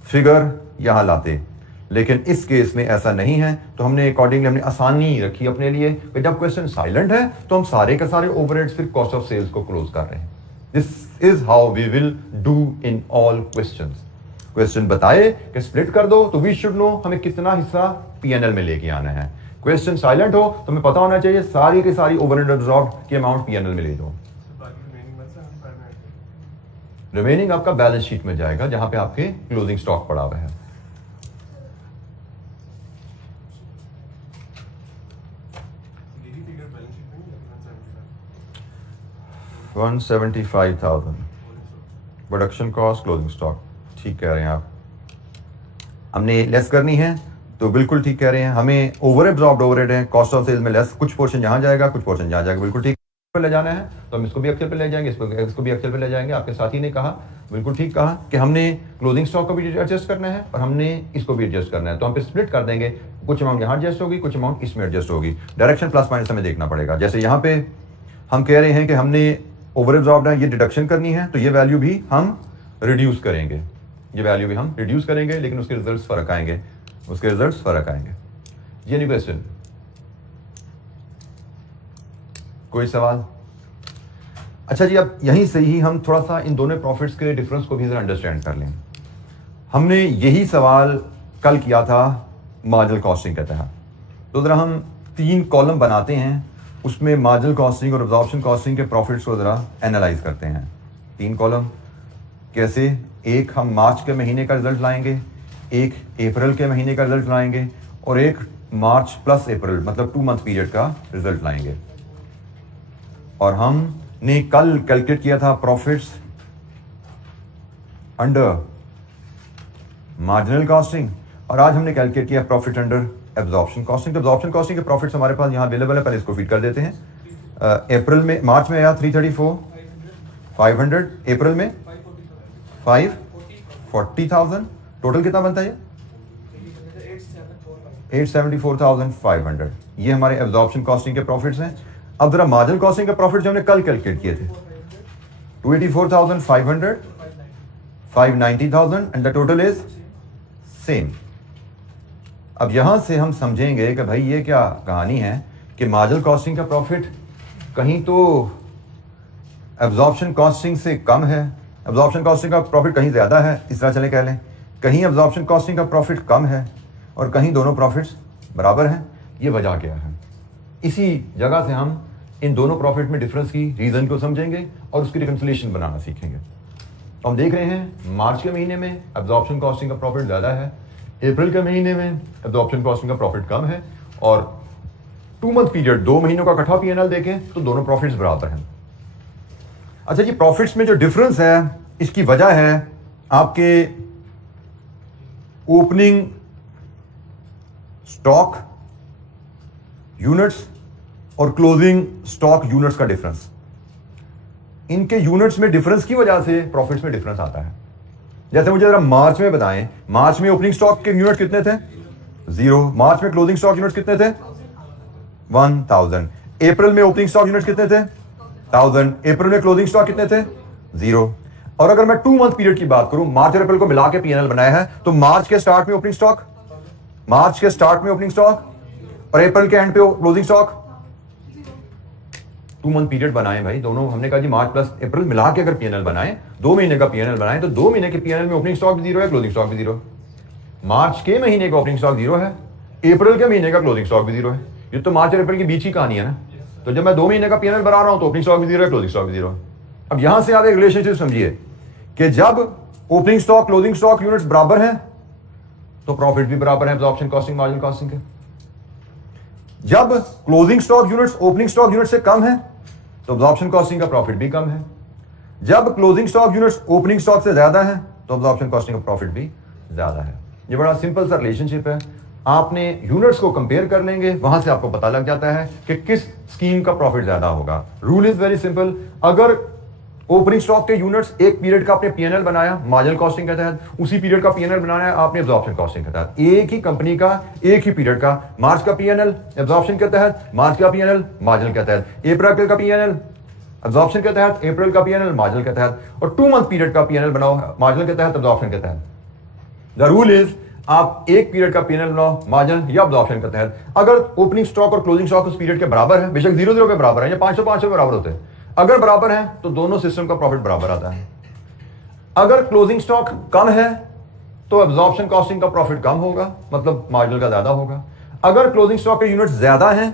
फिगर यहां लाते, लेकिन इस केस में ऐसा नहीं है। तो हमने अकॉर्डिंगली हमने आसानी रखी अपने लिए कि जब क्वेश्चन साइलेंट है तो हम सारे के सारे ओवरहेड्स फिर कॉस्ट ऑफ सेल्स को क्लोज कर रहे हैं। This is how we will do in all questions. Question बताए कि स्प्लिट कर दो तो वी शुड नो हमें कितना हिस्सा पीएनएल में लेके आना है। क्वेश्चन साइलेंट हो तो हमें पता होना चाहिए सारी की सारी ओवरहेड एब्जॉर्ब्ड की अमाउंट पीएनएल में ले दो। रिमेनिंग आपका बैलेंस शीट में जाएगा जहां पे आपके क्लोजिंग स्टॉक पड़ा हुआ है। $175,000 प्रोडक्शन कॉस्ट क्लोजिंग स्टॉक, ठीक कह रहे हैं आप। हमने लेस करनी है तो बिल्कुल ठीक कह रहे हैं। हमें ओवर एब्जॉर्ब्ड ओवरहेड है, कॉस्ट ऑफ सेल्स में लेस, कुछ पोर्शन यहां जाएगा कुछ पोर्शन यहां जाएगा, बिल्कुल ठीक पे ले जाना है तो हम इसको भी एक्सेल पे ले जाएंगे, इसको भी एक्सेल पे ले जाएंगे। आपके साथी ने कहा बिल्कुल ठीक कहा कि हमने क्लोजिंग स्टॉक को भी एडजस्ट करना है और हमने इसको भी एडजस्ट करना है। तो हम फिर स्प्लिट कर देंगे, कुछ अमाउंट यहाँ एडजस्ट होगी कुछ अमाउंट इसमें एडजस्ट होगी। डायरेक्शन प्लस माइनस हमें देखना पड़ेगा। जैसे यहाँ पे हम कह रहे हैं कि हमने ओवर एब्जॉर्ब्ड है, ये डिडक्शन करनी है तो ये वैल्यू भी हम रिड्यूस करेंगे, ये वैल्यू भी हम रिड्यूस करेंगे, लेकिन उसके रिजल्ट्स फर्क आएंगे, उसके रिजल्ट्स फर्क आएंगे। ये नहीं क्वेश्चन, कोई सवाल? अच्छा जी, अब यहीं से ही हम थोड़ा सा इन दोनों प्रॉफिट्स के डिफरेंस को भी जरा अंडरस्टैंड कर लें। हमने यही सवाल कल किया था मार्जिनल कॉस्टिंग के तहत। तो जरा हम 3 कॉलम बनाते हैं, उसमें मार्जिनल कॉस्टिंग और एब्जॉर्प्शन कॉस्टिंग के प्रॉफिट्स को जरा एनालाइज करते हैं। 3 कॉलम कैसे? एक हम मार्च के महीने का रिजल्ट लाएंगे, एक अप्रैल के महीने का रिजल्ट लाएंगे और एक मार्च प्लस अप्रैल मतलब 2 मंथ पीरियड का रिजल्ट लाएंगे। और हमने कल कैलकुलेट किया था प्रॉफिट्स अंडर मार्जिनल कॉस्टिंग और आज हमने कैलकुलेट किया प्रॉफिट अंडर एब्जॉर्प्शन कॉस्टिंग। तो एब्जॉर्प्शन कॉस्टिंग के प्रॉफिट्स हमारे पास यहाँ अवेलेबल है, पहले इसको फीड कर देते हैं। अप्रैल में मार्च में आया 334 500, अप्रैल में 540,000, टोटल कितना बनता है ये? 874,500। ये हमारे एब्जॉर्प्शन कॉस्टिंग के प्रॉफिट्स हैं। अब जरा मार्जिनल कॉस्टिंग के प्रॉफिट्स जो हमने कल कैलकुलेट किए थे 284,500, 590,000 and the total is same. अब यहां से हम समझेंगे कि भाई ये क्या कहानी है कि मार्जिनल कॉस्टिंग का प्रॉफिट कहीं तो एब्जॉर्प्शन कॉस्टिंग से कम है, एब्जॉर्प्शन कॉस्टिंग का प्रॉफिट कहीं ज्यादा है, इस तरह चले कह लें, कहीं एब्जॉर्प्शन कॉस्टिंग का प्रॉफिट कम है और कहीं दोनों प्रॉफिट्स बराबर हैं। ये वजह क्या है? इसी जगह से हम इन दोनों प्रॉफिट में डिफरेंस की रीजन को समझेंगे और उसकी रिकंसिलिएशन बनाना सीखेंगे। तो हम देख रहे हैं मार्च के महीने में एब्जॉर्प्शन कॉस्टिंग का प्रॉफिट ज्यादा है, अप्रैल के महीने में एब्जॉर्प्शन कॉस्टिंग का प्रॉफिट कम है और 2 मंथ पीरियड 2 महीनों का इकट्ठा पीएनएल देखें तो दोनों प्रॉफिट्स बराबर हैं। अच्छा जी, प्रॉफिट्स में जो डिफरेंस है इसकी वजह है आपके ओपनिंग स्टॉक यूनिट्स और क्लोजिंग स्टॉक यूनिट्स का डिफरेंस। इनके यूनिट्स में डिफरेंस की वजह से प्रॉफिट्स में डिफरेंस आता है। जैसे मुझे जरा मार्च में बताएं, मार्च में ओपनिंग स्टॉक के यूनिट कितने थे? 0। मार्च में क्लोजिंग स्टॉक यूनिट्स कितने थे? 1000। अप्रैल में ओपनिंग स्टॉक यूनिट्स कितने थे? 1000। अप्रैल में क्लोजिंग स्टॉक कितने थे? 0। और अगर मैं 2 मंथ पीरियड की बात करूं, मार्च और अप्रैल को मिला के पीएनएल बनाया है, तो मार्च के स्टार्ट में ओपनिंग स्टॉक, मार्च के स्टार्ट में ओपनिंग स्टॉक और अप्रैल के एंड पे क्लोजिंग स्टॉक। 2 मंथ पीरियड बनाए भाई दोनों। हमने कहा जी मार्च प्लस अप्रैल मिला के अगर पीएनएल बनाए, 2 महीने का पीएनएल बनाए, तो 2 महीने के पीएनएल में ओपनिंग स्टॉक भी 0 है, क्लोजिंग स्टॉक भी 0। मार्च के महीने का ओपनिंग स्टॉक 0 है, अप्रैल के महीने का क्लोजिंग स्टॉक भी 0 है। ये तो मार्च और अप्रैल की बीच की कहानी है ना। तो जब मैं 2 महीने का पीएनएल बना रहा हूं तो ओपनिंग स्टॉक भी 0 है, क्लोजिंग स्टॉक भी 0 है। अब यहां से आप एक रिलेशनशिप समझिए कि जब opening stock closing stock units बराबर हैं तो प्रॉफिट भी बराबर है एब्जॉर्प्शन कॉस्टिंग मार्जिनल कॉस्टिंग के। जब closing stock units opening stock unit से कम है तो एब्जॉर्प्शन कॉस्टिंग का प्रॉफिट भी कम है। जब closing stock units opening stock से ज्यादा है तो एब्जॉर्प्शन कॉस्टिंग का प्रॉफिट भी ज्यादा है। ये बड़ा सिंपल सा रिलेशनशिप है। आपने यूनिट्स को कंपेयर कर लेंगे, वहां से आपको पता लग जाता है कि किस स्कीम का प्रॉफिट ज्यादा होगा। रूल इज वेरी सिंपल, अगर ओपनिंग स्टॉक के यूनिट्स एक पीरियड का आपने पीएनएल बनाया मार्जिनल कॉस्टिंग के तहत, उसी पीरियड का पीएनएल बनाना है आपने एब्जॉर्प्शन कॉस्टिंग के तहत। एक ही कंपनी का एक ही पीरियड का मार्च का पीएनएल एब्जॉर्प्शन के तहत, मार्च का पीएनएल मार्जिनल के तहत, अप्रैल का पीएनएल एब्जॉर्प्शन के तहत, अप्रैल का पीएनएल मार्जिनल के तहत, और 2 मंथ पीरियड का पीएनएल बनाओ मार्जिनल के तहत, एब्जॉर्प्शन के तहत। द रूल इज आप एक पीरियड का पीएनएल बनाओ मार्जिनल या एब्जॉर्प्शन के तहत। अगर ओपनिंग स्टॉक और क्लोजिंग स्टॉक उस पीरियड के बराबर है, बेशक 0-0 पे बराबर है या 500-500 पे बराबर होते हैं, अगर बराबर है तो दोनों सिस्टम का प्रॉफिट बराबर आता है। अगर क्लोजिंग स्टॉक कम है तो एब्जॉर्प्शन कॉस्टिंग का प्रॉफिट कम होगा, मतलब मार्जिनल का ज्यादा होगा। अगर क्लोजिंग स्टॉक के यूनिट ज्यादा हैं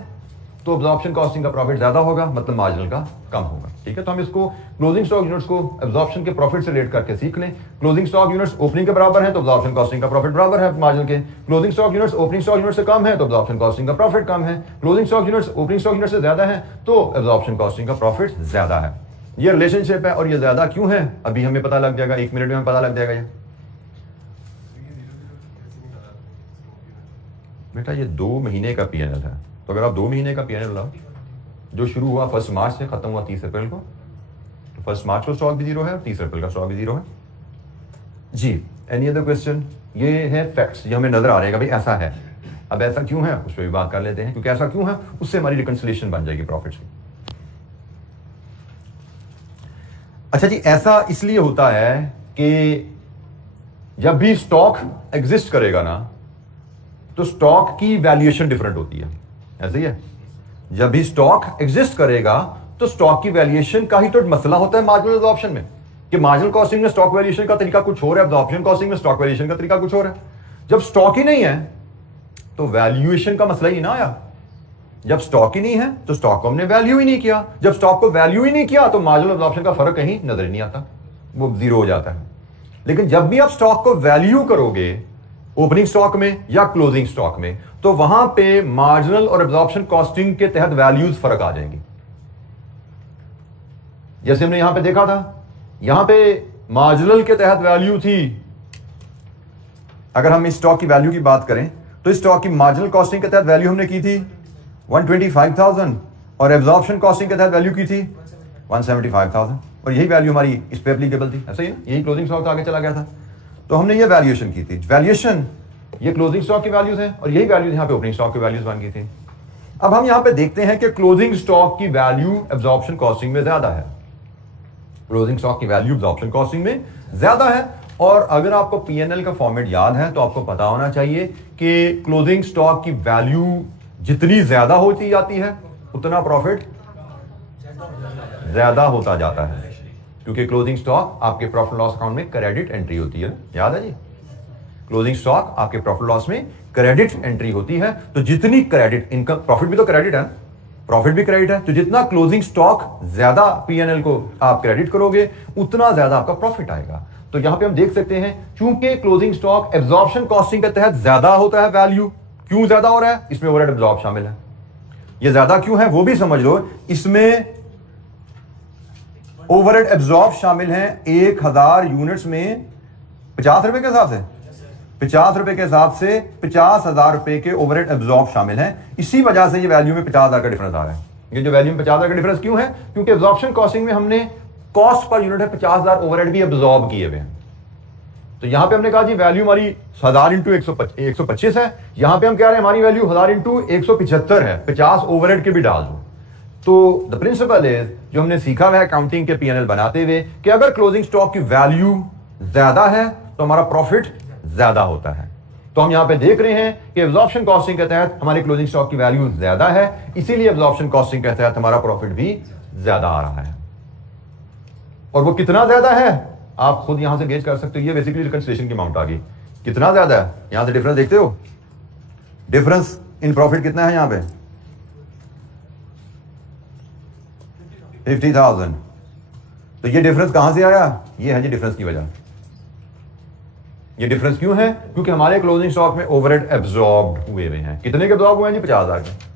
तो एब्जॉर्प्शन कॉस्टिंग का प्रॉफिट ज्यादा होगा, मतलब मार्जिनल का कम होगा। ठीक है, तो हम इसको क्लोजिंग स्टॉक यूनिट्स को एब्जॉर्प्शन के प्रॉफिट से रिलेट करके सीख लें। क्लोजिंग स्टॉक यूनिट्स ओपनिंग के बराबर है तो एब्जॉर्प्शन कॉस्टिंग का प्रॉफिट बराबर है मार्जिनल के। Closing stock units opening stock unit से कम है तो एब्जॉर्प्शन कॉस्टिंग का प्रॉफिट कम है। Closing stock units opening stock unit से ज्यादा है तो एब्जॉर्प्शन कॉस्टिंग का प्रॉफिट ज्यादा है। ये रिलेशनशिप है और ये ज्यादा क्यों है अभी हमें पता लग जाएगा, 1 मिनट में हमें पता लग जाएगा। ये बेटा ये 2 महीने का पीएनएल है, तो अगर आप 2 महीने का पीएनएल लाओ जो शुरू हुआ 1 मार्च से खत्म हुआ 30 अप्रैल को, तो 1 मार्च को स्टॉक भी 0 है और 30 अप्रैल का स्टॉक भी 0 है। जी, एनी अदर क्वेश्चन? ये है फैक्ट्स, ये हमें नजर आ रहा है भाई ऐसा है। अब ऐसा क्यों है उस पर भी बात कर लेते हैं, क्योंकि ऐसा क्यों है उससे हमारी रिकंसिलिएशन बन जाएगी प्रॉफिट्स की। अच्छा जी, ऐसा इसलिए होता है कि जब भी स्टॉक एग्जिस्ट करेगा ना तो स्टॉक की वैल्यूएशन डिफरेंट होती है। ऐसे ही है, जब भी स्टॉक एग्जिस्ट करेगा तो स्टॉक की वैल्यूएशन का ही तो मसला होता है मार्जिनल एब्जॉर्प्शन में, कि मार्जिनल कॉस्टिंग में स्टॉक वैल्यूएशन का तरीका कुछ और है, एब्जॉर्प्शन कॉस्टिंग में स्टॉक वैल्यूएशन का तरीका कुछ और है। जब स्टॉक ही नहीं है तो वैल्यूएशन का मसला ही ना आया। जब स्टॉक ही नहीं है तो स्टॉक को हमने वैल्यू ही नहीं किया, जब स्टॉक को वैल्यू ही नहीं किया तो मार्जिनल एब्जॉर्प्शन का फर्क कहीं नजर ही नहीं आता, वो 0 हो जाता है। लेकिन जब भी आप स्टॉक को वैल्यू करोगे ओपनिंग स्टॉक में या क्लोजिंग स्टॉक में, तो वहां पे मार्जिनल और एब्जॉर्प्शन कॉस्टिंग के तहत वैल्यूज फर्क आ जाएंगी। जैसे हमने यहां पे देखा था, यहां पे मार्जिनल के तहत वैल्यू थी, अगर हम इस स्टॉक की वैल्यू की बात करें तो इस स्टॉक की मार्जिनल कॉस्टिंग के तहत वैल्यू हमने की थी 125,000 और एब्जॉर्प्शन कॉस्टिंग के तहत वैल्यू की थी 175,000, और यही वैल्यू हमारी इस पे एप्लीकेबल थी। ऐसा ही ना, यही क्लोजिंग स्टॉक आगे चला गया था, तो हमने ये वैल्यूएशन की थी। वैल्यूएशन ये क्लोजिंग स्टॉक की वैल्यूज हैं और यही वैल्यूज यहां पे ओपनिंग स्टॉक की वैल्यूज बन गई थी। अब हम यहां पे देखते हैं कि क्लोजिंग स्टॉक की वैल्यू एब्जॉर्प्शन कॉस्टिंग में ज्यादा है, क्लोजिंग स्टॉक की वैल्यू एब्जॉर्प्शन कॉस्टिंग में ज्यादा है। और अगर आपको पीएनएल का फॉर्मेट याद है तो आपको पता होना चाहिए कि क्लोजिंग स्टॉक की वैल्यू जितनी ज्यादा होती जाती है उतना प्रॉफिट ज्यादा होता जाता है, क्योंकि क्लोजिंग स्टॉक आपके प्रॉफिट लॉस अकाउंट में क्रेडिट एंट्री होती है। याद है जी, क्लोजिंग स्टॉक आपके प्रॉफिट लॉस में क्रेडिट एंट्री होती है। तो जितनी क्रेडिट इनकम, प्रॉफिट भी तो क्रेडिट है, प्रॉफिट भी क्रेडिट है, तो जितना क्लोजिंग स्टॉक ज्यादा पीएनएल को आप क्रेडिट करोगे उतना ज्यादा आपका प्रॉफिट आएगा। तो यहां पे हम देख सकते हैं, चूंकि क्लोजिंग स्टॉक एब्जॉर्प्शन कॉस्टिंग के तहत ज्यादा होता है वैल्यू, क्यों ज्यादा हो रहा है, इसमें ओवरहेड एब्जॉर्ब शामिल है। ये ज्यादा क्यों है वो भी समझ लो, इसमें ओवरहेड एब्जॉर्ब शामिल है 1000 यूनिट्स में 50 रुपए के हिसाब से, 50 रुपए के हिसाब से 50,000 रुपए के ओवरहेड एब्जॉर्ब शामिल है। इसी वजह से ये वैल्यू में 50,000 का डिफरेंस आ रहा है। ये जो वैल्यू में 50,000 का डिफरेंस क्यों है, क्योंकि एब्जॉर्प्शन कॉस्टिंग में हमने कॉस्ट पर यूनिट है 50,000 ओवरहेड भी एब्जॉर्ब किए हुए हैं। तो यहां पे हमने कहा जी वैल्यू हमारी 1000 इंटू 125 है, यहां पे हम कह रहे हैं हमारी वैल्यू 1000 इंटू 175 है, 50 ओवरहेड के भी डाल दो। तो द प्रिंसिपल इज, जो हमने सीखा हुआ है अकाउंटिंग के पीएनएल बनाते हुए, कि अगर क्लोजिंग स्टॉक की वैल्यू ज्यादा है तो हमारा प्रॉफिट ज्यादा होता है। तो हम यहां पे देख रहे हैं कि एब्जॉर्प्शन कॉस्टिंग के तहत हमारी क्लोजिंग स्टॉक की वैल्यू ज्यादा है, इसीलिए एब्जॉर्प्शन कॉस्टिंग के तहत हमारा प्रॉफिट भी ज्यादा आ रहा है। और वो कितना ज्यादा है आप खुद यहां से गेज कर सकते हो। ये बेसिकली रिकंसिलिएशन की अमाउंट आ गई, कितना ज्यादा है, यहां से डिफरेंस देखते हो, डिफरेंस इन प्रॉफिट कितना है यहां पे 50,000। तो ये डिफरेंस कहां से आया, ये है जी डिफरेंस की वजह। ये डिफरेंस क्यों है, क्योंकि हमारे क्लोजिंग स्टॉक में ओवरहेड एब्जॉर्ब हुए हैं। कितने के एब्जॉर्ब हुए हैं जी, 50,000 के।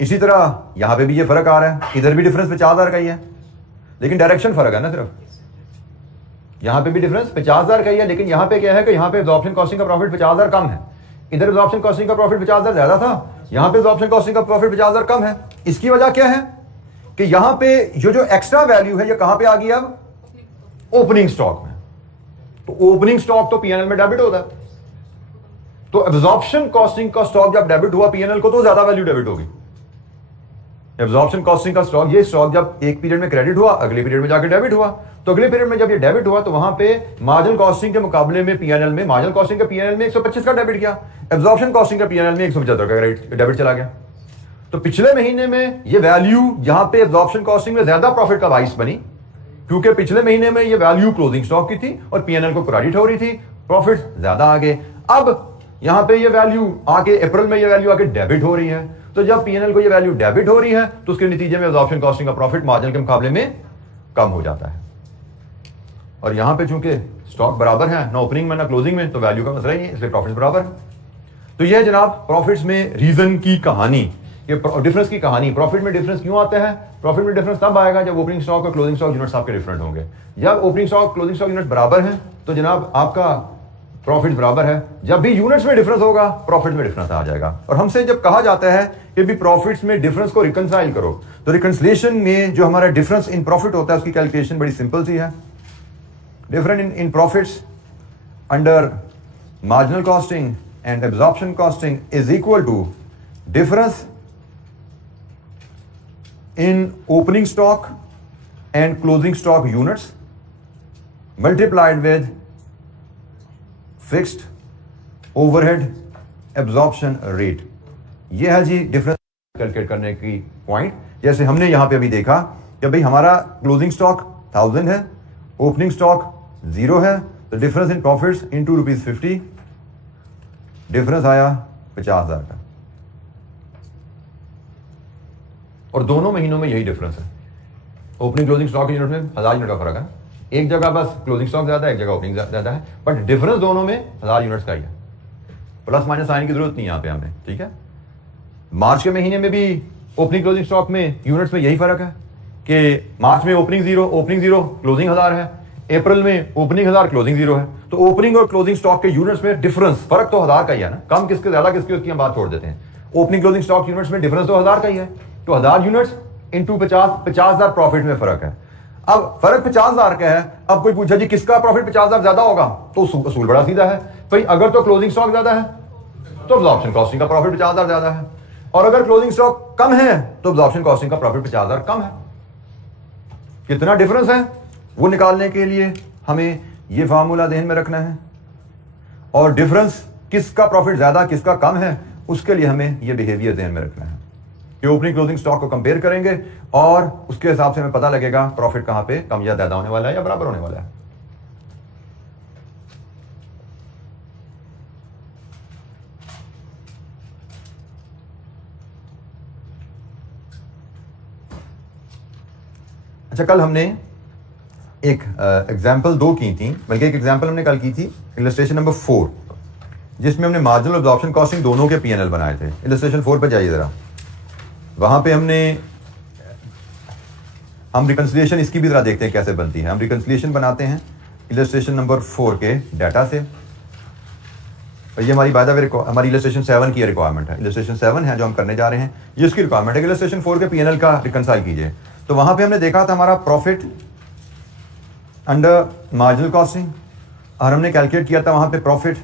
इसी तरह यहां पे भी ये फर्क आ रहा है, इधर भी डिफरेंस 50,000 का ही है, लेकिन डायरेक्शन फर्क है ना सिर्फ। यहां पे भी डिफरेंस 50,000 का ही है, लेकिन यहां पे क्या है कि यहां पे एब्जॉर्प्शन कॉस्टिंग का प्रॉफिट 50,000 कम है, इधर एब्जॉर्प्शन कॉस्टिंग का प्रॉफिट 50,000 ज्यादा था, यहां पे एब्जॉर्प्शन कॉस्टिंग का प्रॉफिट 50,000 कम है। इसकी वजह क्या है, कि यहां पे जो एक्स्ट्रा वैल्यू है ये कहां पे आ गई अब? ओपनिंग स्टॉक में। तो ओपनिंग स्टॉक तो पीएनएल में डेबिट होता है, तो एब्जॉर्प्शन कॉस्टिंग का स्टॉक जब डेबिट हुआ पीएनएल को तो ज्यादा वैल्यू डेबिट होगी। एब्जॉर्प्शन कॉस्टिंग का स्टॉक, ये स्टॉक जब एक पीरियड में क्रेडिट हुआ, अगले पीरियड में जाकर डेबिट हुआ, तो अगले पीरियड में जब ये डेबिट हुआ तो वहां पे मार्जिनल कॉस्टिंग के मुकाबले में पीएनएल में, मार्जिनल कॉस्टिंग का पीएनएल में 125 का डेबिट किया, एब्जॉर्प्शन कॉस्टिंग का पीएनएल में 175 का डेबिट चला गया। तो पिछले महीने में ये वैल्यू यहां पे एब्जॉर्प्शन कॉस्टिंग में ज्यादा प्रॉफिट का बाइस बनी, क्योंकि पिछले महीने में ये वैल्यू क्लोजिंग स्टॉक की थी और पीएनएल को क्रेडिट हो रही थी, प्रॉफिट ज्यादा आ गए। अब यहां पे ये वैल्यू आके अप्रैल में ये वैल्यू आके डेबिट हो रही है, तो जब पीएनएल को ये वैल्यू डेबिट हो रही है तो उसके नतीजे में एब्जॉर्प्शन कॉस्टिंग का प्रॉफिट मार्जिन के मुकाबले में कम हो जाता है। और यहां पे चूंकि स्टॉक बराबर है, ना ओपनिंग में ना क्लोजिंग में, तो वैल्यू का मसला ही नहीं, इसलिए प्रॉफिट बराबर है। तो यह जनाब प्रॉफिट्स में रीजन की कहानी, ये डिफरेंस की कहानी। प्रॉफिट में डिफरेंस क्यों आता है? प्रॉफिट में डिफरेंस तब आएगा जब ओपनिंग स्टॉक और क्लोजिंग स्टॉक यूनिट्स आपके डिफरेंट होंगे। जब opening stock closing stock units बराबर हैं तो जनाब आपका प्रॉफिट बराबर है। जब भी यूनिट्स में डिफरेंस होगा प्रॉफिट में डिफरेंस आ जाएगा। और हमसे जब कहा जाता है कि भी प्रॉफिट्स में डिफरेंस को रिकंसाइल करो, तो रिकंसिलिएशन में जो हमारा डिफरेंस इन प्रॉफिट होता है उसकी कैलकुलेशन बड़ी सिंपल सी है। Difference in profits under marginal costing and absorption costing is equal to difference in opening stock and closing stock units multiplied with fixed overhead absorption rate। यह है जी difference calculate करने की पॉइंट। जैसे हमने यहां पे अभी देखा कि भाई हमारा क्लोजिंग स्टॉक 1000 है, ओपनिंग स्टॉक 0 है, तो difference in profits into ₹50, difference आया 50,000 का। और दोनों महीनों में यही डिफरेंस है। ओपनिंग क्लोजिंग स्टॉक यूनिट में 1000 यूनिट का फर्क है, एक जगह बस क्लोजिंग स्टॉक ज्यादा है, एक जगह ओपनिंग ज्यादा है, बट डिफरेंस दोनों में 1000 यूनिट्स का ही है। प्लस माइनस आने की जरूरत नहीं यहां पे हमें, ठीक है। मार्च के महीने में भी ओपनिंग क्लोजिंग स्टॉक में यूनिट्स में यही फर्क है कि मार्च में ओपनिंग 0 क्लोजिंग 1000 है, अप्रैल में ओपनिंग 1000 क्लोजिंग 0 है। तो ओपनिंग और क्लोजिंग स्टॉक के यूनिट्स में डिफरेंस, फर्क तो 1000 का ही है ना, कम किसके ज्यादा किसके उसकी हम बात छोड़ देते हैं। ओपनिंग क्लोजिंग स्टॉक यूनिट्स में डिफरेंस तो 1000 का ही है, तो 1000 यूनिट्स इंटू 50,000 प्रॉफिट में फर्क है। अब फर्क 50,000 का है। अब कोई पूछा जी किसका प्रॉफिट 50,000 ज्यादा होगा, तो उसूल बड़ा सीधा है भाई, अगर तो क्लोजिंग स्टॉक ज्यादा है तो एब्जॉर्प्शन कॉस्टिंग का प्रॉफिट 50,000 ज्यादा है, और अगर क्लोजिंग स्टॉक कम है तो एब्जॉर्प्शन कॉस्टिंग का प्रॉफिट 50,000 कम है। कितना डिफरेंस है वो निकालने के लिए हमें ये फार्मूला ध्यान में रखना है, और डिफरेंस किसका प्रॉफिट ज्यादा किसका कम है उसके लिए हमें ये बिहेवियर ध्यान में रखना है कि ओपनिंग क्लोजिंग स्टॉक को कंपेयर करेंगे और उसके हिसाब से हमें पता लगेगा प्रॉफिट कहां पे कम या ज्यादा होने वाला है या बराबर होने वाला है। अच्छा, कल हमने एक एग्जाम्पल 2 की थी, बल्कि एक एग्जाम्पल हमने कल की थी, इलस्ट्रेशन नंबर 4, जिसमें हमने मार्जिनल एब्जॉर्प्शन कॉस्टिंग दोनों के पीएनएल बनाए थे। इलस्ट्रेशन 4 पर जाइए जरा, वहां पे हम रिकंसिलिएशन इसकी भी जरा देखते हैं कैसे बनती है। हम रिकंसिलिएशन बनाते हैं इलस्ट्रेशन नंबर 4 के डाटा से, और ये हमारी बाय द वे हमारी इलस्ट्रेशन 7 की रिक्वायरमेंट है। इलस्ट्रेशन 7 है जो हम करने जा रहे हैं, ये इसकी रिक्वायरमेंट है। इलस्ट्रेशन 4 के पीएनएल का रिकंसाइल कीजिए। तो वहां पे हमने देखा था हमारा प्रॉफिट अंडर मार्जिनल कॉस्टिंग, और हमने कैलकुलेट किया था वहां पे प्रॉफिट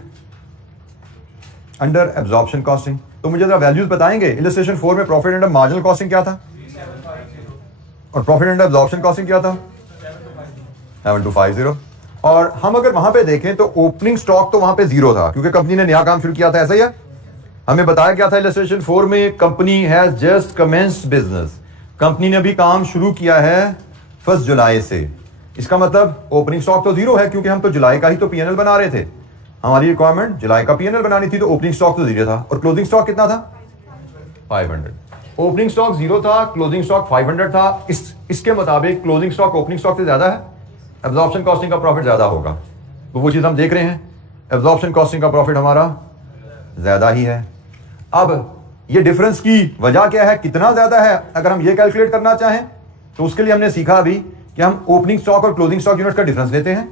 अंडर एब्जॉर्प्शन कॉस्टिंग। तो मुझे जरा वैल्यूज बताएंगे, इलस्ट्रेशन 4 में प्रॉफिट अंडर मार्जिनल कॉस्टिंग क्या था और प्रॉफिट अंडर एब्जॉर्प्शन कॉस्टिंग क्या था? 7250। और हम अगर वहां पे देखें तो ओपनिंग स्टॉक तो वहां पे 0 था क्योंकि कंपनी ने नया काम शुरू किया था, ऐसा ही है। हमें बताया क्या था इलस्ट्रेशन 4 में, company has just commenced business, company ने अभी काम शुरू किया है 1 जुलाई से। इसका मतलब ओपनिंग स्टॉक तो 0 है क्योंकि हम तो जुलाई का ही तो पीएनएल बना रहे थे, हमारी रिक्वायरमेंट जुलाई का पीएनएल बनानी थी, तो ओपनिंग स्टॉक तो 0 था। और क्लोजिंग स्टॉक कितना था? 500। ओपनिंग स्टॉक 0 था, क्लोजिंग स्टॉक 500 था। इसके मुताबिक क्लोजिंग स्टॉक ओपनिंग स्टॉक से ज्यादा है, एब्जॉर्प्शन कॉस्टिंग का प्रॉफिट ज्यादा होगा। तो वो चीज हम देख रहे हैं, एब्जॉर्प्शन कॉस्टिंग का प्रॉफिट हमारा ज्यादा ही है। अब ये डिफरेंस की वजह क्या है, कितना ज्यादा है? अगर हम ये कैलकुलेट करना चाहें तो उसके लिए हमने सीखा अभी कि हम ओपनिंग स्टॉक और क्लोजिंग स्टॉक यूनिट का डिफरेंस लेते हैं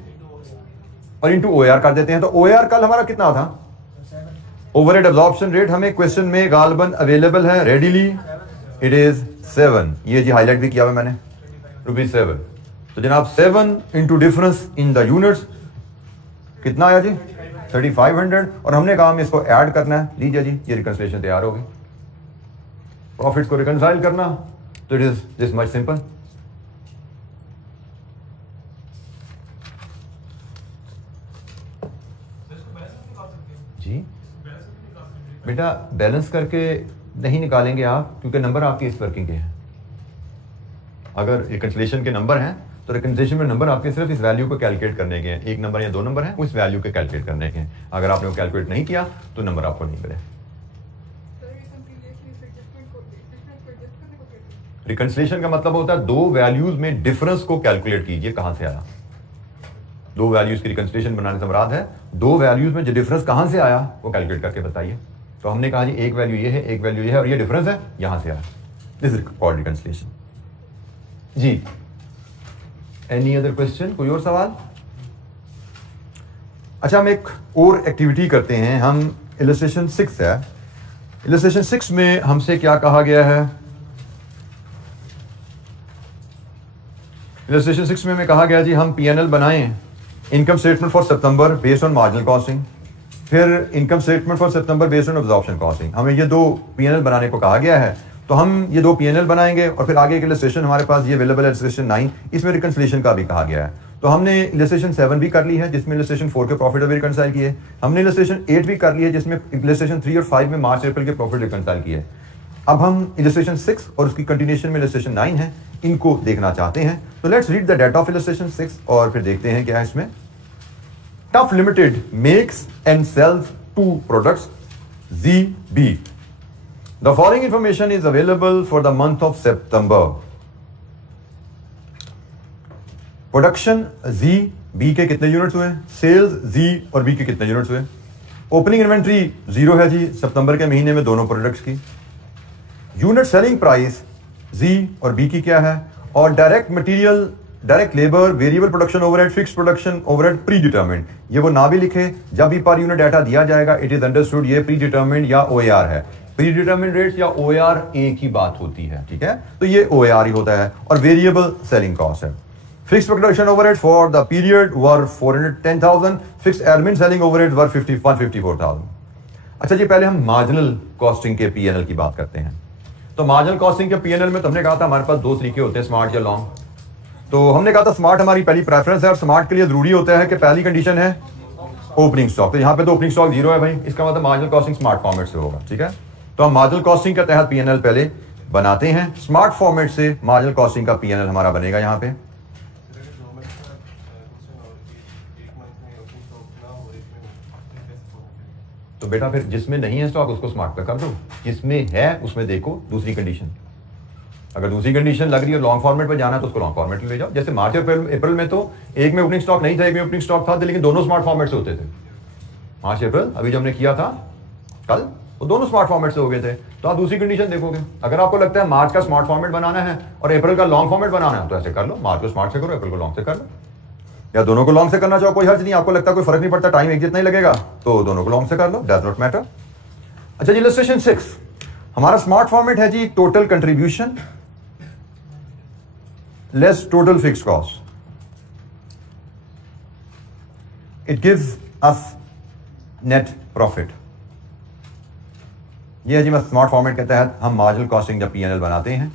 और इनटू ओएआर कर देते हैं। तो ओएआर कल हमारा कितना था? ओवरहेड एब्जॉर्प्शन रेट हमें क्वेश्चन में गालबन अवेलेबल है रेडीली, इट इज 7, ये जी हाईलाइट भी किया हुआ मैंने, ₹7। तो जनाब 7 into difference in the units कितना आया जी 3500, और हमने कहा हमें इसको ऐड करना है। लीजिए जी ये रिकंसिलिएशन तैयार होगी। प्रॉफिट्स को रिकंसाइल करना, तो it is this much simple. जी बेटा बैलेंस करके नहीं निकालेंगे आप, क्योंकि नंबर आपके इस वर्किंग के हैं। अगर रिकंसिलिएशन के नंबर हैं तो रिकंसिलिएशन में नंबर आपके सिर्फ इस वैल्यू को कैलकुलेट करने के हैं। एक नंबर या दो नंबर हैं, उस वैल्यू के कैलकुलेट करने के हैं। अगर आपने वो कैलकुलेट नहीं किया तो नंबर आपको नहीं मिले। रिकंसिलिएशन का मतलब होता है दो वैल्यूज में डिफरेंस को कैलकुलेट कीजिए कहां से आया। दो वैल्यूज की रिकंसिलिएशन बनाने से मुराद है दो वैल्यूज में जो डिफरेंस कहां से आया वो कैलकुलेट करके बताइए। तो हमने कहा जी एक वैल्यू ये है, एक वैल्यू ये है, और ये डिफरेंस है यहां से आया। This is called reconciliation. जी एनी अदर क्वेश्चन, कोई और सवाल? अच्छा हम एक और एक्टिविटी करते हैं। हम इलस्ट्रेशन 6 है, इलस्ट्रेशन 6 में हमसे क्या कहा गया है? इलस्ट्रेशन 6 में हमें कहा गया जी हम P&L बनाएं, income statement for September based on marginal costing, फिर income statement for September based on absorption costing. हमें ये दो P&L बनाने को कहा गया है, तो हम ये दो P&L बनाएंगे और फिर आगे एक इलस्ट्रेशन हमारे पास ये अवेलेबल है इलस्ट्रेशन 9, इसमें रिकंसिलिएशन का भी कहा गया है। तो हमने इलस्ट्रेशन 7 भी कर ली है जिसमें इलस्ट्रेशन 4 के प्रॉफिट भी रिकंसाइल किए। हमने इलस्ट्रेशन 8 भी कर ली है जिसमें इलस्ट्रेशन 3 और 5 में मार्च अप्रैल के प्रॉफिट रिकंसाइल किए। अब हम इलस्ट्रेशन 6 और उसकी कंटिन्यूएशन में इलस्ट्रेशन 9 है, इनको देखना चाहते हैं। तो let's read the data of illustration 6 और फिर देखते हैं क्या है इसमें। Tough Limited makes and sells 2 products ZB. The following information is available for the month of September. Production Z B के कितने यूनिट्स हुए, सेल्स Z और B के कितने यूनिट्स हुए। ओपनिंग इन्वेंट्री 0 है जी सितंबर के महीने में दोनों प्रोडक्ट्स की। यूनिट सेलिंग प्राइस Z और B की क्या है, और direct material, direct labour, variable production overhead, fixed production overhead pre determined. ये वो ना भी लिखे, जब भी पर यूनिट डाटा दिया जाएगा इट इज अंडरस्टूड ये प्री डिटरमिन्ड या OAR है। प्री डिटरमिन्ड रेट्स या OAR एक ही बात होती है, ठीक है, तो ये OAR ही होता है। और वेरिएबल सेलिंग कॉस्ट है। Fixed production overhead for the period were 410,000, fixed admin selling overhead were 154,000। अच्छा जी पहले हम मार्जिनल कॉस्टिंग के P&L की बात करते हैं। तो मार्जिनल कॉस्टिंग के P&L में तुमने कहा था हमारे पास दो तरीके होते हैं, स्मार्ट या लॉन्ग। तो हमने कहा था स्मार्ट हमारी पहली प्रेफरेंस है, और स्मार्ट के लिए जरूरी होता है कि पहली कंडीशन है ओपनिंग स्टॉक। तो यहाँ पे तो ओपनिंग स्टॉक 0 है भाई, इसका मतलब मार्जिनल कॉस्टिंग स्मार्ट फॉर्मेट से होगा, ठीक है। तो हम मार्जिनल कॉस्टिंग के तहत P&L पहले बनाते हैं, स्मार्ट फॉर्मेट से मार्जिनल कॉस्टिंग का P&L हमारा बनेगा यहाँ पे। तो बेटा फिर जिसमें नहीं है स्टॉक उसको स्मार्ट पे कर दो, जिसमें है उसमें देखो दूसरी कंडीशन। अगर दूसरी कंडीशन लग रही है लॉन्ग फॉर्मेट पे जाना है तो उसको लॉन्ग फॉर्मेट में ले जाओ। जैसे मार्च अप्रैल में तो एक में ओपनिंग स्टॉक नहीं था, एक में ओपनिंग स्टॉक था, लेकिन दोनों स्मार्ट फॉर्मेट से होते थे। मार्च अप्रैल अभी जो हमने किया था कल, वो दोनों स्मार्ट फॉर्मेट से हो गए थे। तो आप दूसरी कंडीशन देखोगे, अगर आपको लगता है मार्च का स्मार्ट फॉर्मेट बनाना है और अप्रैल का लॉन्ग फॉर्मेट बनाना है तो ऐसे कर लो, मार्च को स्मार्ट से करो, अप्रैल को लॉन्ग से कर लो, या दोनों को लॉन्ग से करना चाहो कोई हर्ज नहीं। आपको लगता है कोई फर्क नहीं पड़ता, टाइम एक जितना ही लगेगा, तो दोनों को लॉन्ग से कर लो, डज नॉट मैटर। अच्छा जी इलस्ट्रेशन 6 हमारा स्मार्ट फॉर्मेट है जी total contribution less total fixed cost, it gives us net profit. ये है जी मैं स्मार्ट फॉर्मेट के तहत हम मार्जिनल कॉस्टिंग जब P&L बनाते हैं।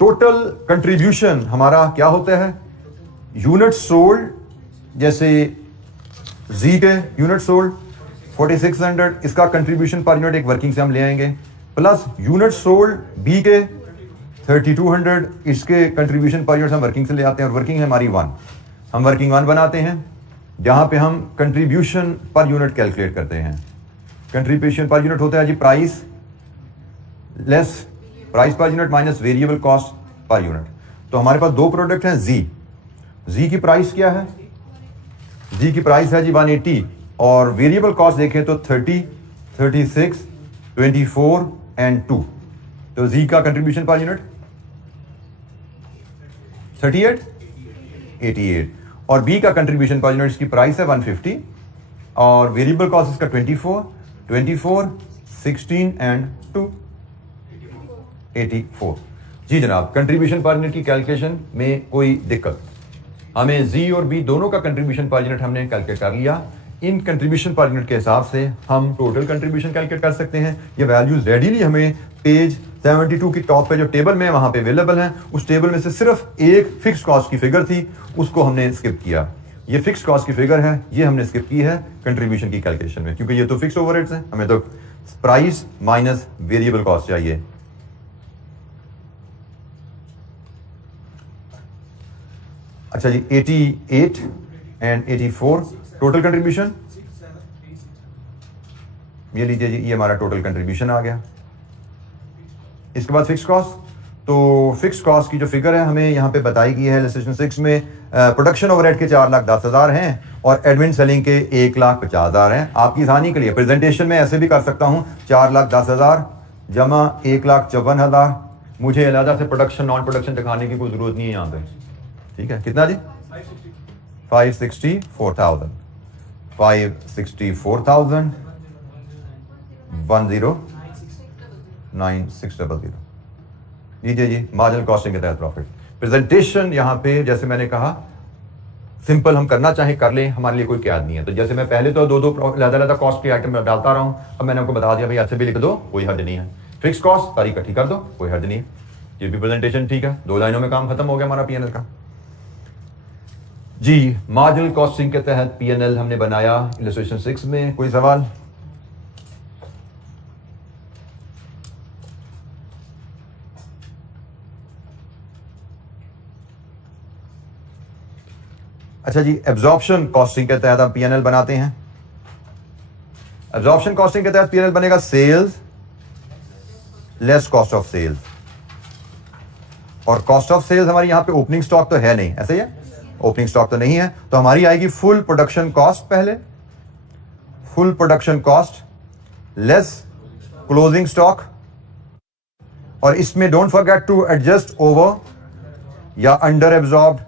टोटल कंट्रीब्यूशन हमारा क्या होता है, यूनिट सोल्ड, जैसे Z के यूनिट सोल्ड 4600, इसका कंट्रीब्यूशन पर यूनिट एक वर्किंग से हम ले आएंगे, प्लस यूनिट सोल्ड B के 3200, इसके कंट्रीब्यूशन पर यूनिट हम वर्किंग से ले आते हैं, और वर्किंग है हमारी 1। हम वर्किंग 1 बनाते हैं जहां पे हम कंट्रीब्यूशन पर यूनिट कैलकुलेट करते हैं। कंट्रीब्यूशन पर यूनिट होता है जी price less price per unit minus variable cost per unit. तो हमारे पास दो प्रोडक्ट हैं जी की प्राइस क्या है, जी की प्राइस है जी 180, और वेरिएबल कॉस्ट देखें तो 30, 36, 24 एंड 2। तो जी का कंट्रीब्यूशन पर यूनिट 38, 88, और बी का कंट्रीब्यूशन पर यूनिट, इसकी प्राइस है 150 और वेरिएबल कॉस्ट इसका 24, 16 एंड 2 84। जी जनाब, कंट्रीब्यूशन पर यूनिट की कैलकुलेशन में कोई दिक्कत, हमें जी और बी दोनों का कंट्रीब्यूशन पर यूनिट हमने कैलकुलेट कर लिया। इन कंट्रीब्यूशन पर यूनिट के हिसाब से हम टोटल कंट्रीब्यूशन कैलकुलेट कर सकते हैं। ये वैल्यूज रेडीली हमें पेज 72 की टॉप पे जो टेबल में वहां पे अवेलेबल है, उस टेबल में से सिर्फ एक फिक्स कॉस्ट की फिगर थी, उसको हमने स्किप किया। ये फिक्स कॉस्ट की फिगर है, ये हमने स्किप की है कंट्रीब्यूशन की कैलकुलेशन में, क्योंकि ये तो फिक्स ओवरहेड्स हैं, हमें तो प्राइस माइनस वेरिएबल कॉस्ट चाहिए। अच्छा जी, 88 एंड 84 टोटल कंट्रीब्यूशन, ये लीजिए जी, ये हमारा टोटल कंट्रीब्यूशन आ गया। इसके बाद फिक्स कॉस्ट, तो फिक्स कॉस्ट की जो फिगर है हमें यहाँ पे बताई गई है इलस्ट्रेशन 6 में, प्रोडक्शन ओवरहेड के 4,10,000 हैं और एडमिन सेलिंग के 1,50,000 हैं। आपकी आसानी के लिए प्रेजेंटेशन में ऐसे भी कर सकता हूँ, 4,10,000 जमा 1,54,000। मुझे अलहदा से प्रोडक्शन नॉन प्रोडक्शन दिखाने की कोई जरूरत नहीं है यहाँ पे, ठीक है। कितना जी? 564,000 10,9600 लीजिए जी, मार्जिनल कॉस्टिंग के तहत प्रॉफिट। प्रेजेंटेशन यहाँ पे जैसे मैंने कहा सिंपल हम करना चाहे कर लें, हमारे लिए कोई कैद नहीं है। तो जैसे मैं पहले तो दो अलग कॉस्ट के आइटम डालता रहा हूँ, अब मैंने आपको बता दिया भाई ऐसे भी लिख दो, कोई हर्ज नहीं है। फिक्स कॉस्ट सारी इकट्ठी कर दो, कोई हर्ज नहीं है। ये भी प्रेजेंटेशन ठीक है, 2 लाइनों में काम खत्म हो गया हमारा पीएनएल का। जी, मार्जिनल कॉस्टिंग के तहत पीएनएल हमने बनाया इलस्ट्रेशन 6 में। कोई सवाल? अच्छा जी, एब्जॉर्प्शन कॉस्टिंग के तहत हम पीएनएल बनाते हैं। एब्जॉर्प्शन कॉस्टिंग के तहत पीएनएल बनेगा sales less cost of sales, और कॉस्ट ऑफ सेल्स हमारी यहां पे ओपनिंग स्टॉक तो है नहीं, ऐसे ही है, ओपनिंग स्टॉक तो नहीं है, तो हमारी आएगी फुल प्रोडक्शन कॉस्ट, पहले full production cost less closing stock, और इसमें don't forget to adjust over या अंडर एब्जॉर्ब्ड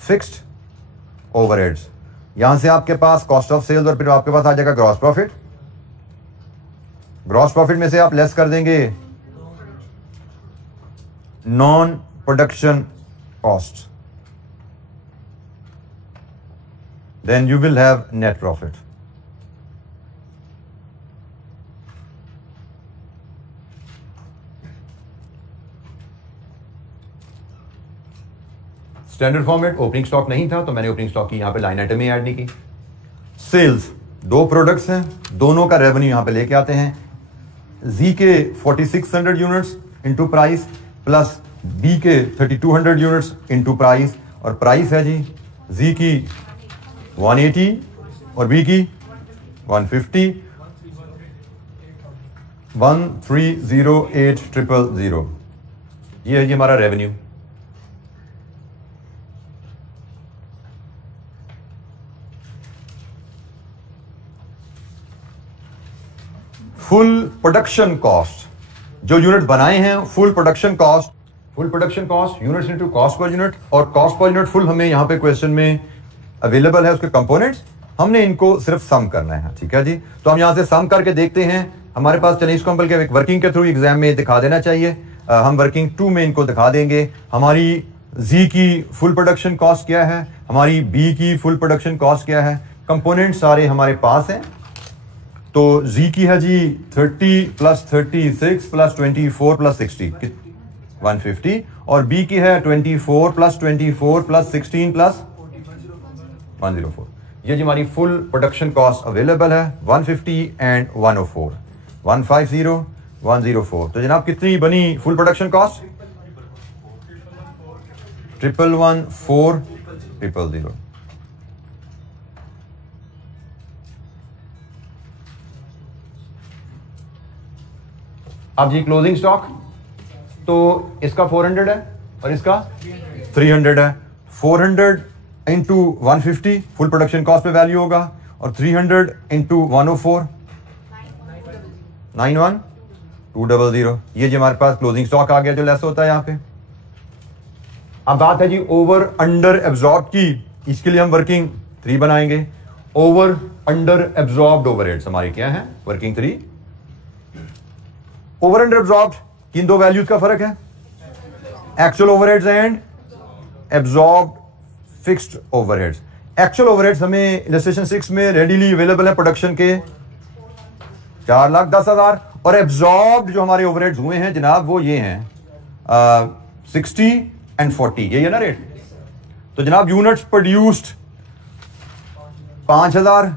फिक्स्ड ओवरहेड्स। यहां से आपके पास कॉस्ट ऑफ सेल्स और फिर आपके पास आ जाएगा ग्रॉस प्रॉफिट। ग्रॉस प्रॉफिट में से आप लेस कर देंगे non production cost, then you will have net profit. Standard format opening stock नहीं था तो मैंने ओपनिंग स्टॉक की यहां पे लाइन आइटम ही ऐड नहीं की। सेल्स, 2 प्रोडक्ट्स हैं, दोनों का रेवेन्यू यहां पे लेके आते हैं। जी के 4600 units into price plus B के 3200 यूनिट्स इनटू प्राइस, और प्राइस है जी जी की 180 और बी की 150, 1308000। ये है जी हमारा रेवेन्यू। फुल प्रोडक्शन कॉस्ट, जो यूनिट बनाए हैं, full production cost units into cost per unit, और कॉस्ट पर यूनिट फुल हमें यहां पे क्वेश्चन में अवेलेबल है, उसके कंपोनेंट्स, हमने इनको सिर्फ सम करना है, ठीक है जी। तो हम यहां से सम करके देखते हैं, हमारे पास चलिए इसको हम बल्कि एक वर्किंग के थ्रू एग्जाम में दिखा देना चाहिए। हम वर्किंग 2 में इनको दिखा देंगे। हमारी जी की फुल प्रोडक्शन कॉस्ट क्या है, हमारी बी की फुल प्रोडक्शन कॉस्ट क्या है, कंपोनेंट सारे हमारे पास हैं। तो जी की है जी 30 प्लस 36 प्लस 24 प्लस 60 150, और बी की है 24 प्लस 24 प्लस 16 प्लस 104। ये जी हमारी फुल प्रोडक्शन कॉस्ट अवेलेबल है, 150 एंड 104, 150 104। तो जनाब कितनी बनी फुल प्रोडक्शन कॉस्ट? 1114000। अब जी क्लोजिंग स्टॉक, तो इसका 400 है और इसका 300 है। 400 इंटू 150 फुल प्रोडक्शन कॉस्ट पे वैल्यू होगा, और 300 इंटू 104 91200। ये जी हमारे पास क्लोजिंग स्टॉक आ गया जो लेस होता है यहाँ पे। अब बात है जी ओवर अंडर एब्जॉर्ब की, इसके लिए हम वर्किंग 3 बनाएंगे। ओवर अंडर एब्जॉर्ब्ड ओवरहेड्स हमारे क्या है, वर्किंग 3। ओवर अंडर एब्जॉर्ब्ड किन दो वैल्यूज का फर्क है? Actual overheads and absorbed fixed overheads. Actual overheads हमें इलस्ट्रेशन 6 में रेडीली अवेलेबल है प्रोडक्शन के 4,10,000, और एब्जॉर्ब्ड जो हमारे ओवरहेड्स हुए हैं जनाब वो ये हैं 60 एंड 40, यही है ना रेट। तो जनाब units produced 5,000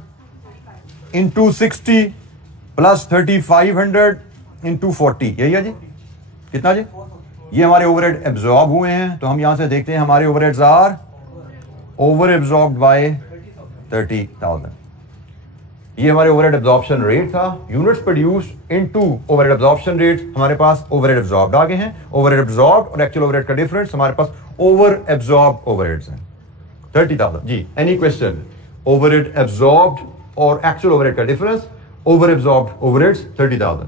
into 60 plus 3,500 into 40, यही है जी। कितना जी? ये हमारे ओवरहेड एब्जॉर्ब हुए हैं, तो हम यहां से देखते हैं हमारे overheads are over absorbed by 30,000। ये हमारे ओवरहेड एब्जॉर्प्शन रेट था, units produced into overhead absorption rate. हमारे पास ओवरहेड एब्जॉर्ब्ड आ गए हैं। ओवरहेड एब्जॉर्ब्ड और एक्चुअल ओवरहेड का डिफरेंस, हमारे पास ओवर एब्जॉर्ब्ड ओवरहेड्स हैं 30,000 जी। Any question? ओवरहेड एब्जॉर्ब्ड और एक्चुअल ओवरहेड का डिफरेंस, ओवर एब्जॉर्ब्ड ओवरहेड्स 30,000।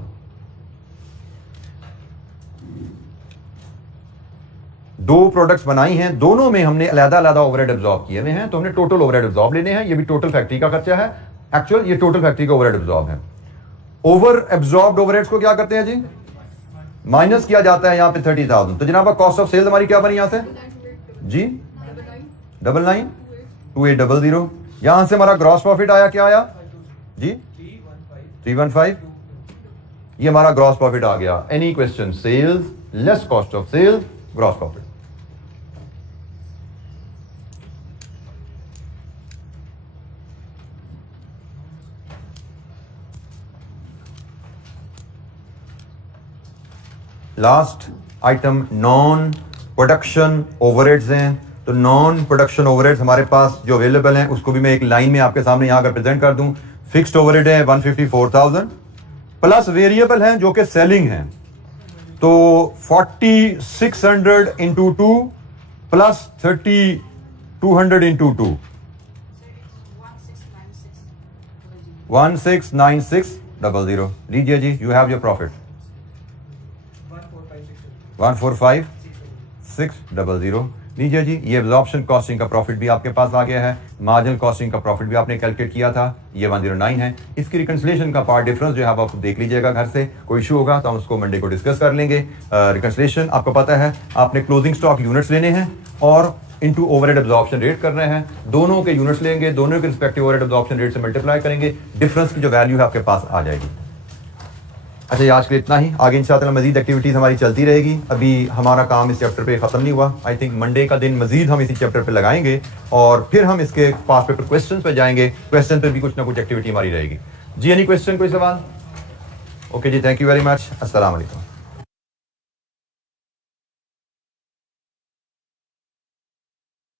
दो प्रोडक्ट्स बनाई हैं, दोनों में हमने अलग-अलग ओवरहेड एब्जॉर्ब किए हुए हैं, तो हमने टोटल ओवरहेड एब्जॉर्ब लेने हैं। ये भी टोटल फैक्ट्री का खर्चा है, एक्चुअल ये टोटल फैक्ट्री का ओवरहेड एब्जॉर्ब है। ओवर एब्जॉर्ब्ड ओवरहेड्स को क्या करते हैं जी? माइनस किया जाता है यहां पे 30,000। तो जनाब कॉस्ट ऑफ सेल्स हमारी क्या बनी यहां से जी? 992800। यहां से हमारा ग्रॉस प्रॉफिट आया, क्या आया जी? 315। ये हमारा ग्रॉस प्रॉफिट आ गया। Any question? Sales less cost of sales gross profit. Last item non production overheads हैं। तो नॉन प्रोडक्शन ओवरहेड्स हमारे पास जो अवेलेबल हैं उसको भी मैं एक लाइन में आपके सामने यहां अगर प्रेजेंट कर दूं। फिक्स्ड ओवरहेड है 154,000 प्लस वेरिएबल हैं जो कि सेलिंग हैं, तो 4600 इंटू 2 प्लस 3200 इंटू 2 169600। लीजिए जी, यू हैव योर प्रॉफिट 145,600। लीजिए जी, ये एब्जॉर्प्शन कॉस्टिंग का प्रॉफिट भी आपके पास आ गया है, मार्जिनल कॉस्टिंग का प्रॉफिट भी आपने कैलकुलेट किया था, ये 109 है। इसकी रिकंसिलिएशन का पार्ट डिफरेंस जो है आप देख लीजिएगा घर से, कोई इशू होगा तो हम उसको मंडे को डिस्कस कर लेंगे। रिकंसिलिएशन आपको पता है, आपने क्लोजिंग स्टॉक यूनिट्स लेने हैं और इनटू ओवरहेड एब्जॉर्प्शन रेट करना है। दोनों के यूनिट्स लेंगे, दोनों के रिस्पेक्टिव ओवरहेड एब्जॉर्प्शन रेट से मल्टीप्लाई करेंगे, डिफरेंस की जो वैल्यू है आपके पास आ जाएगी। अच्छा, ये आज के लिए इतना ही। आगे इंशाअल्लाह मजीद एक्टिविटीज़ हमारी चलती रहेगी। अभी हमारा काम इस चैप्टर पे ख़त्म नहीं हुआ। आई थिंक मंडे का दिन मजीद हम इसी चैप्टर पे लगाएंगे और फिर हम इसके पास पेपर क्वेश्चन पे जाएंगे। क्वेश्चन पे भी कुछ ना कुछ एक्टिविटी हमारी रहेगी जी। एनी क्वेश्चन, कोई सवाल? ओके जी, थैंक यू वेरी मच। अस्सलाम वालेकुम।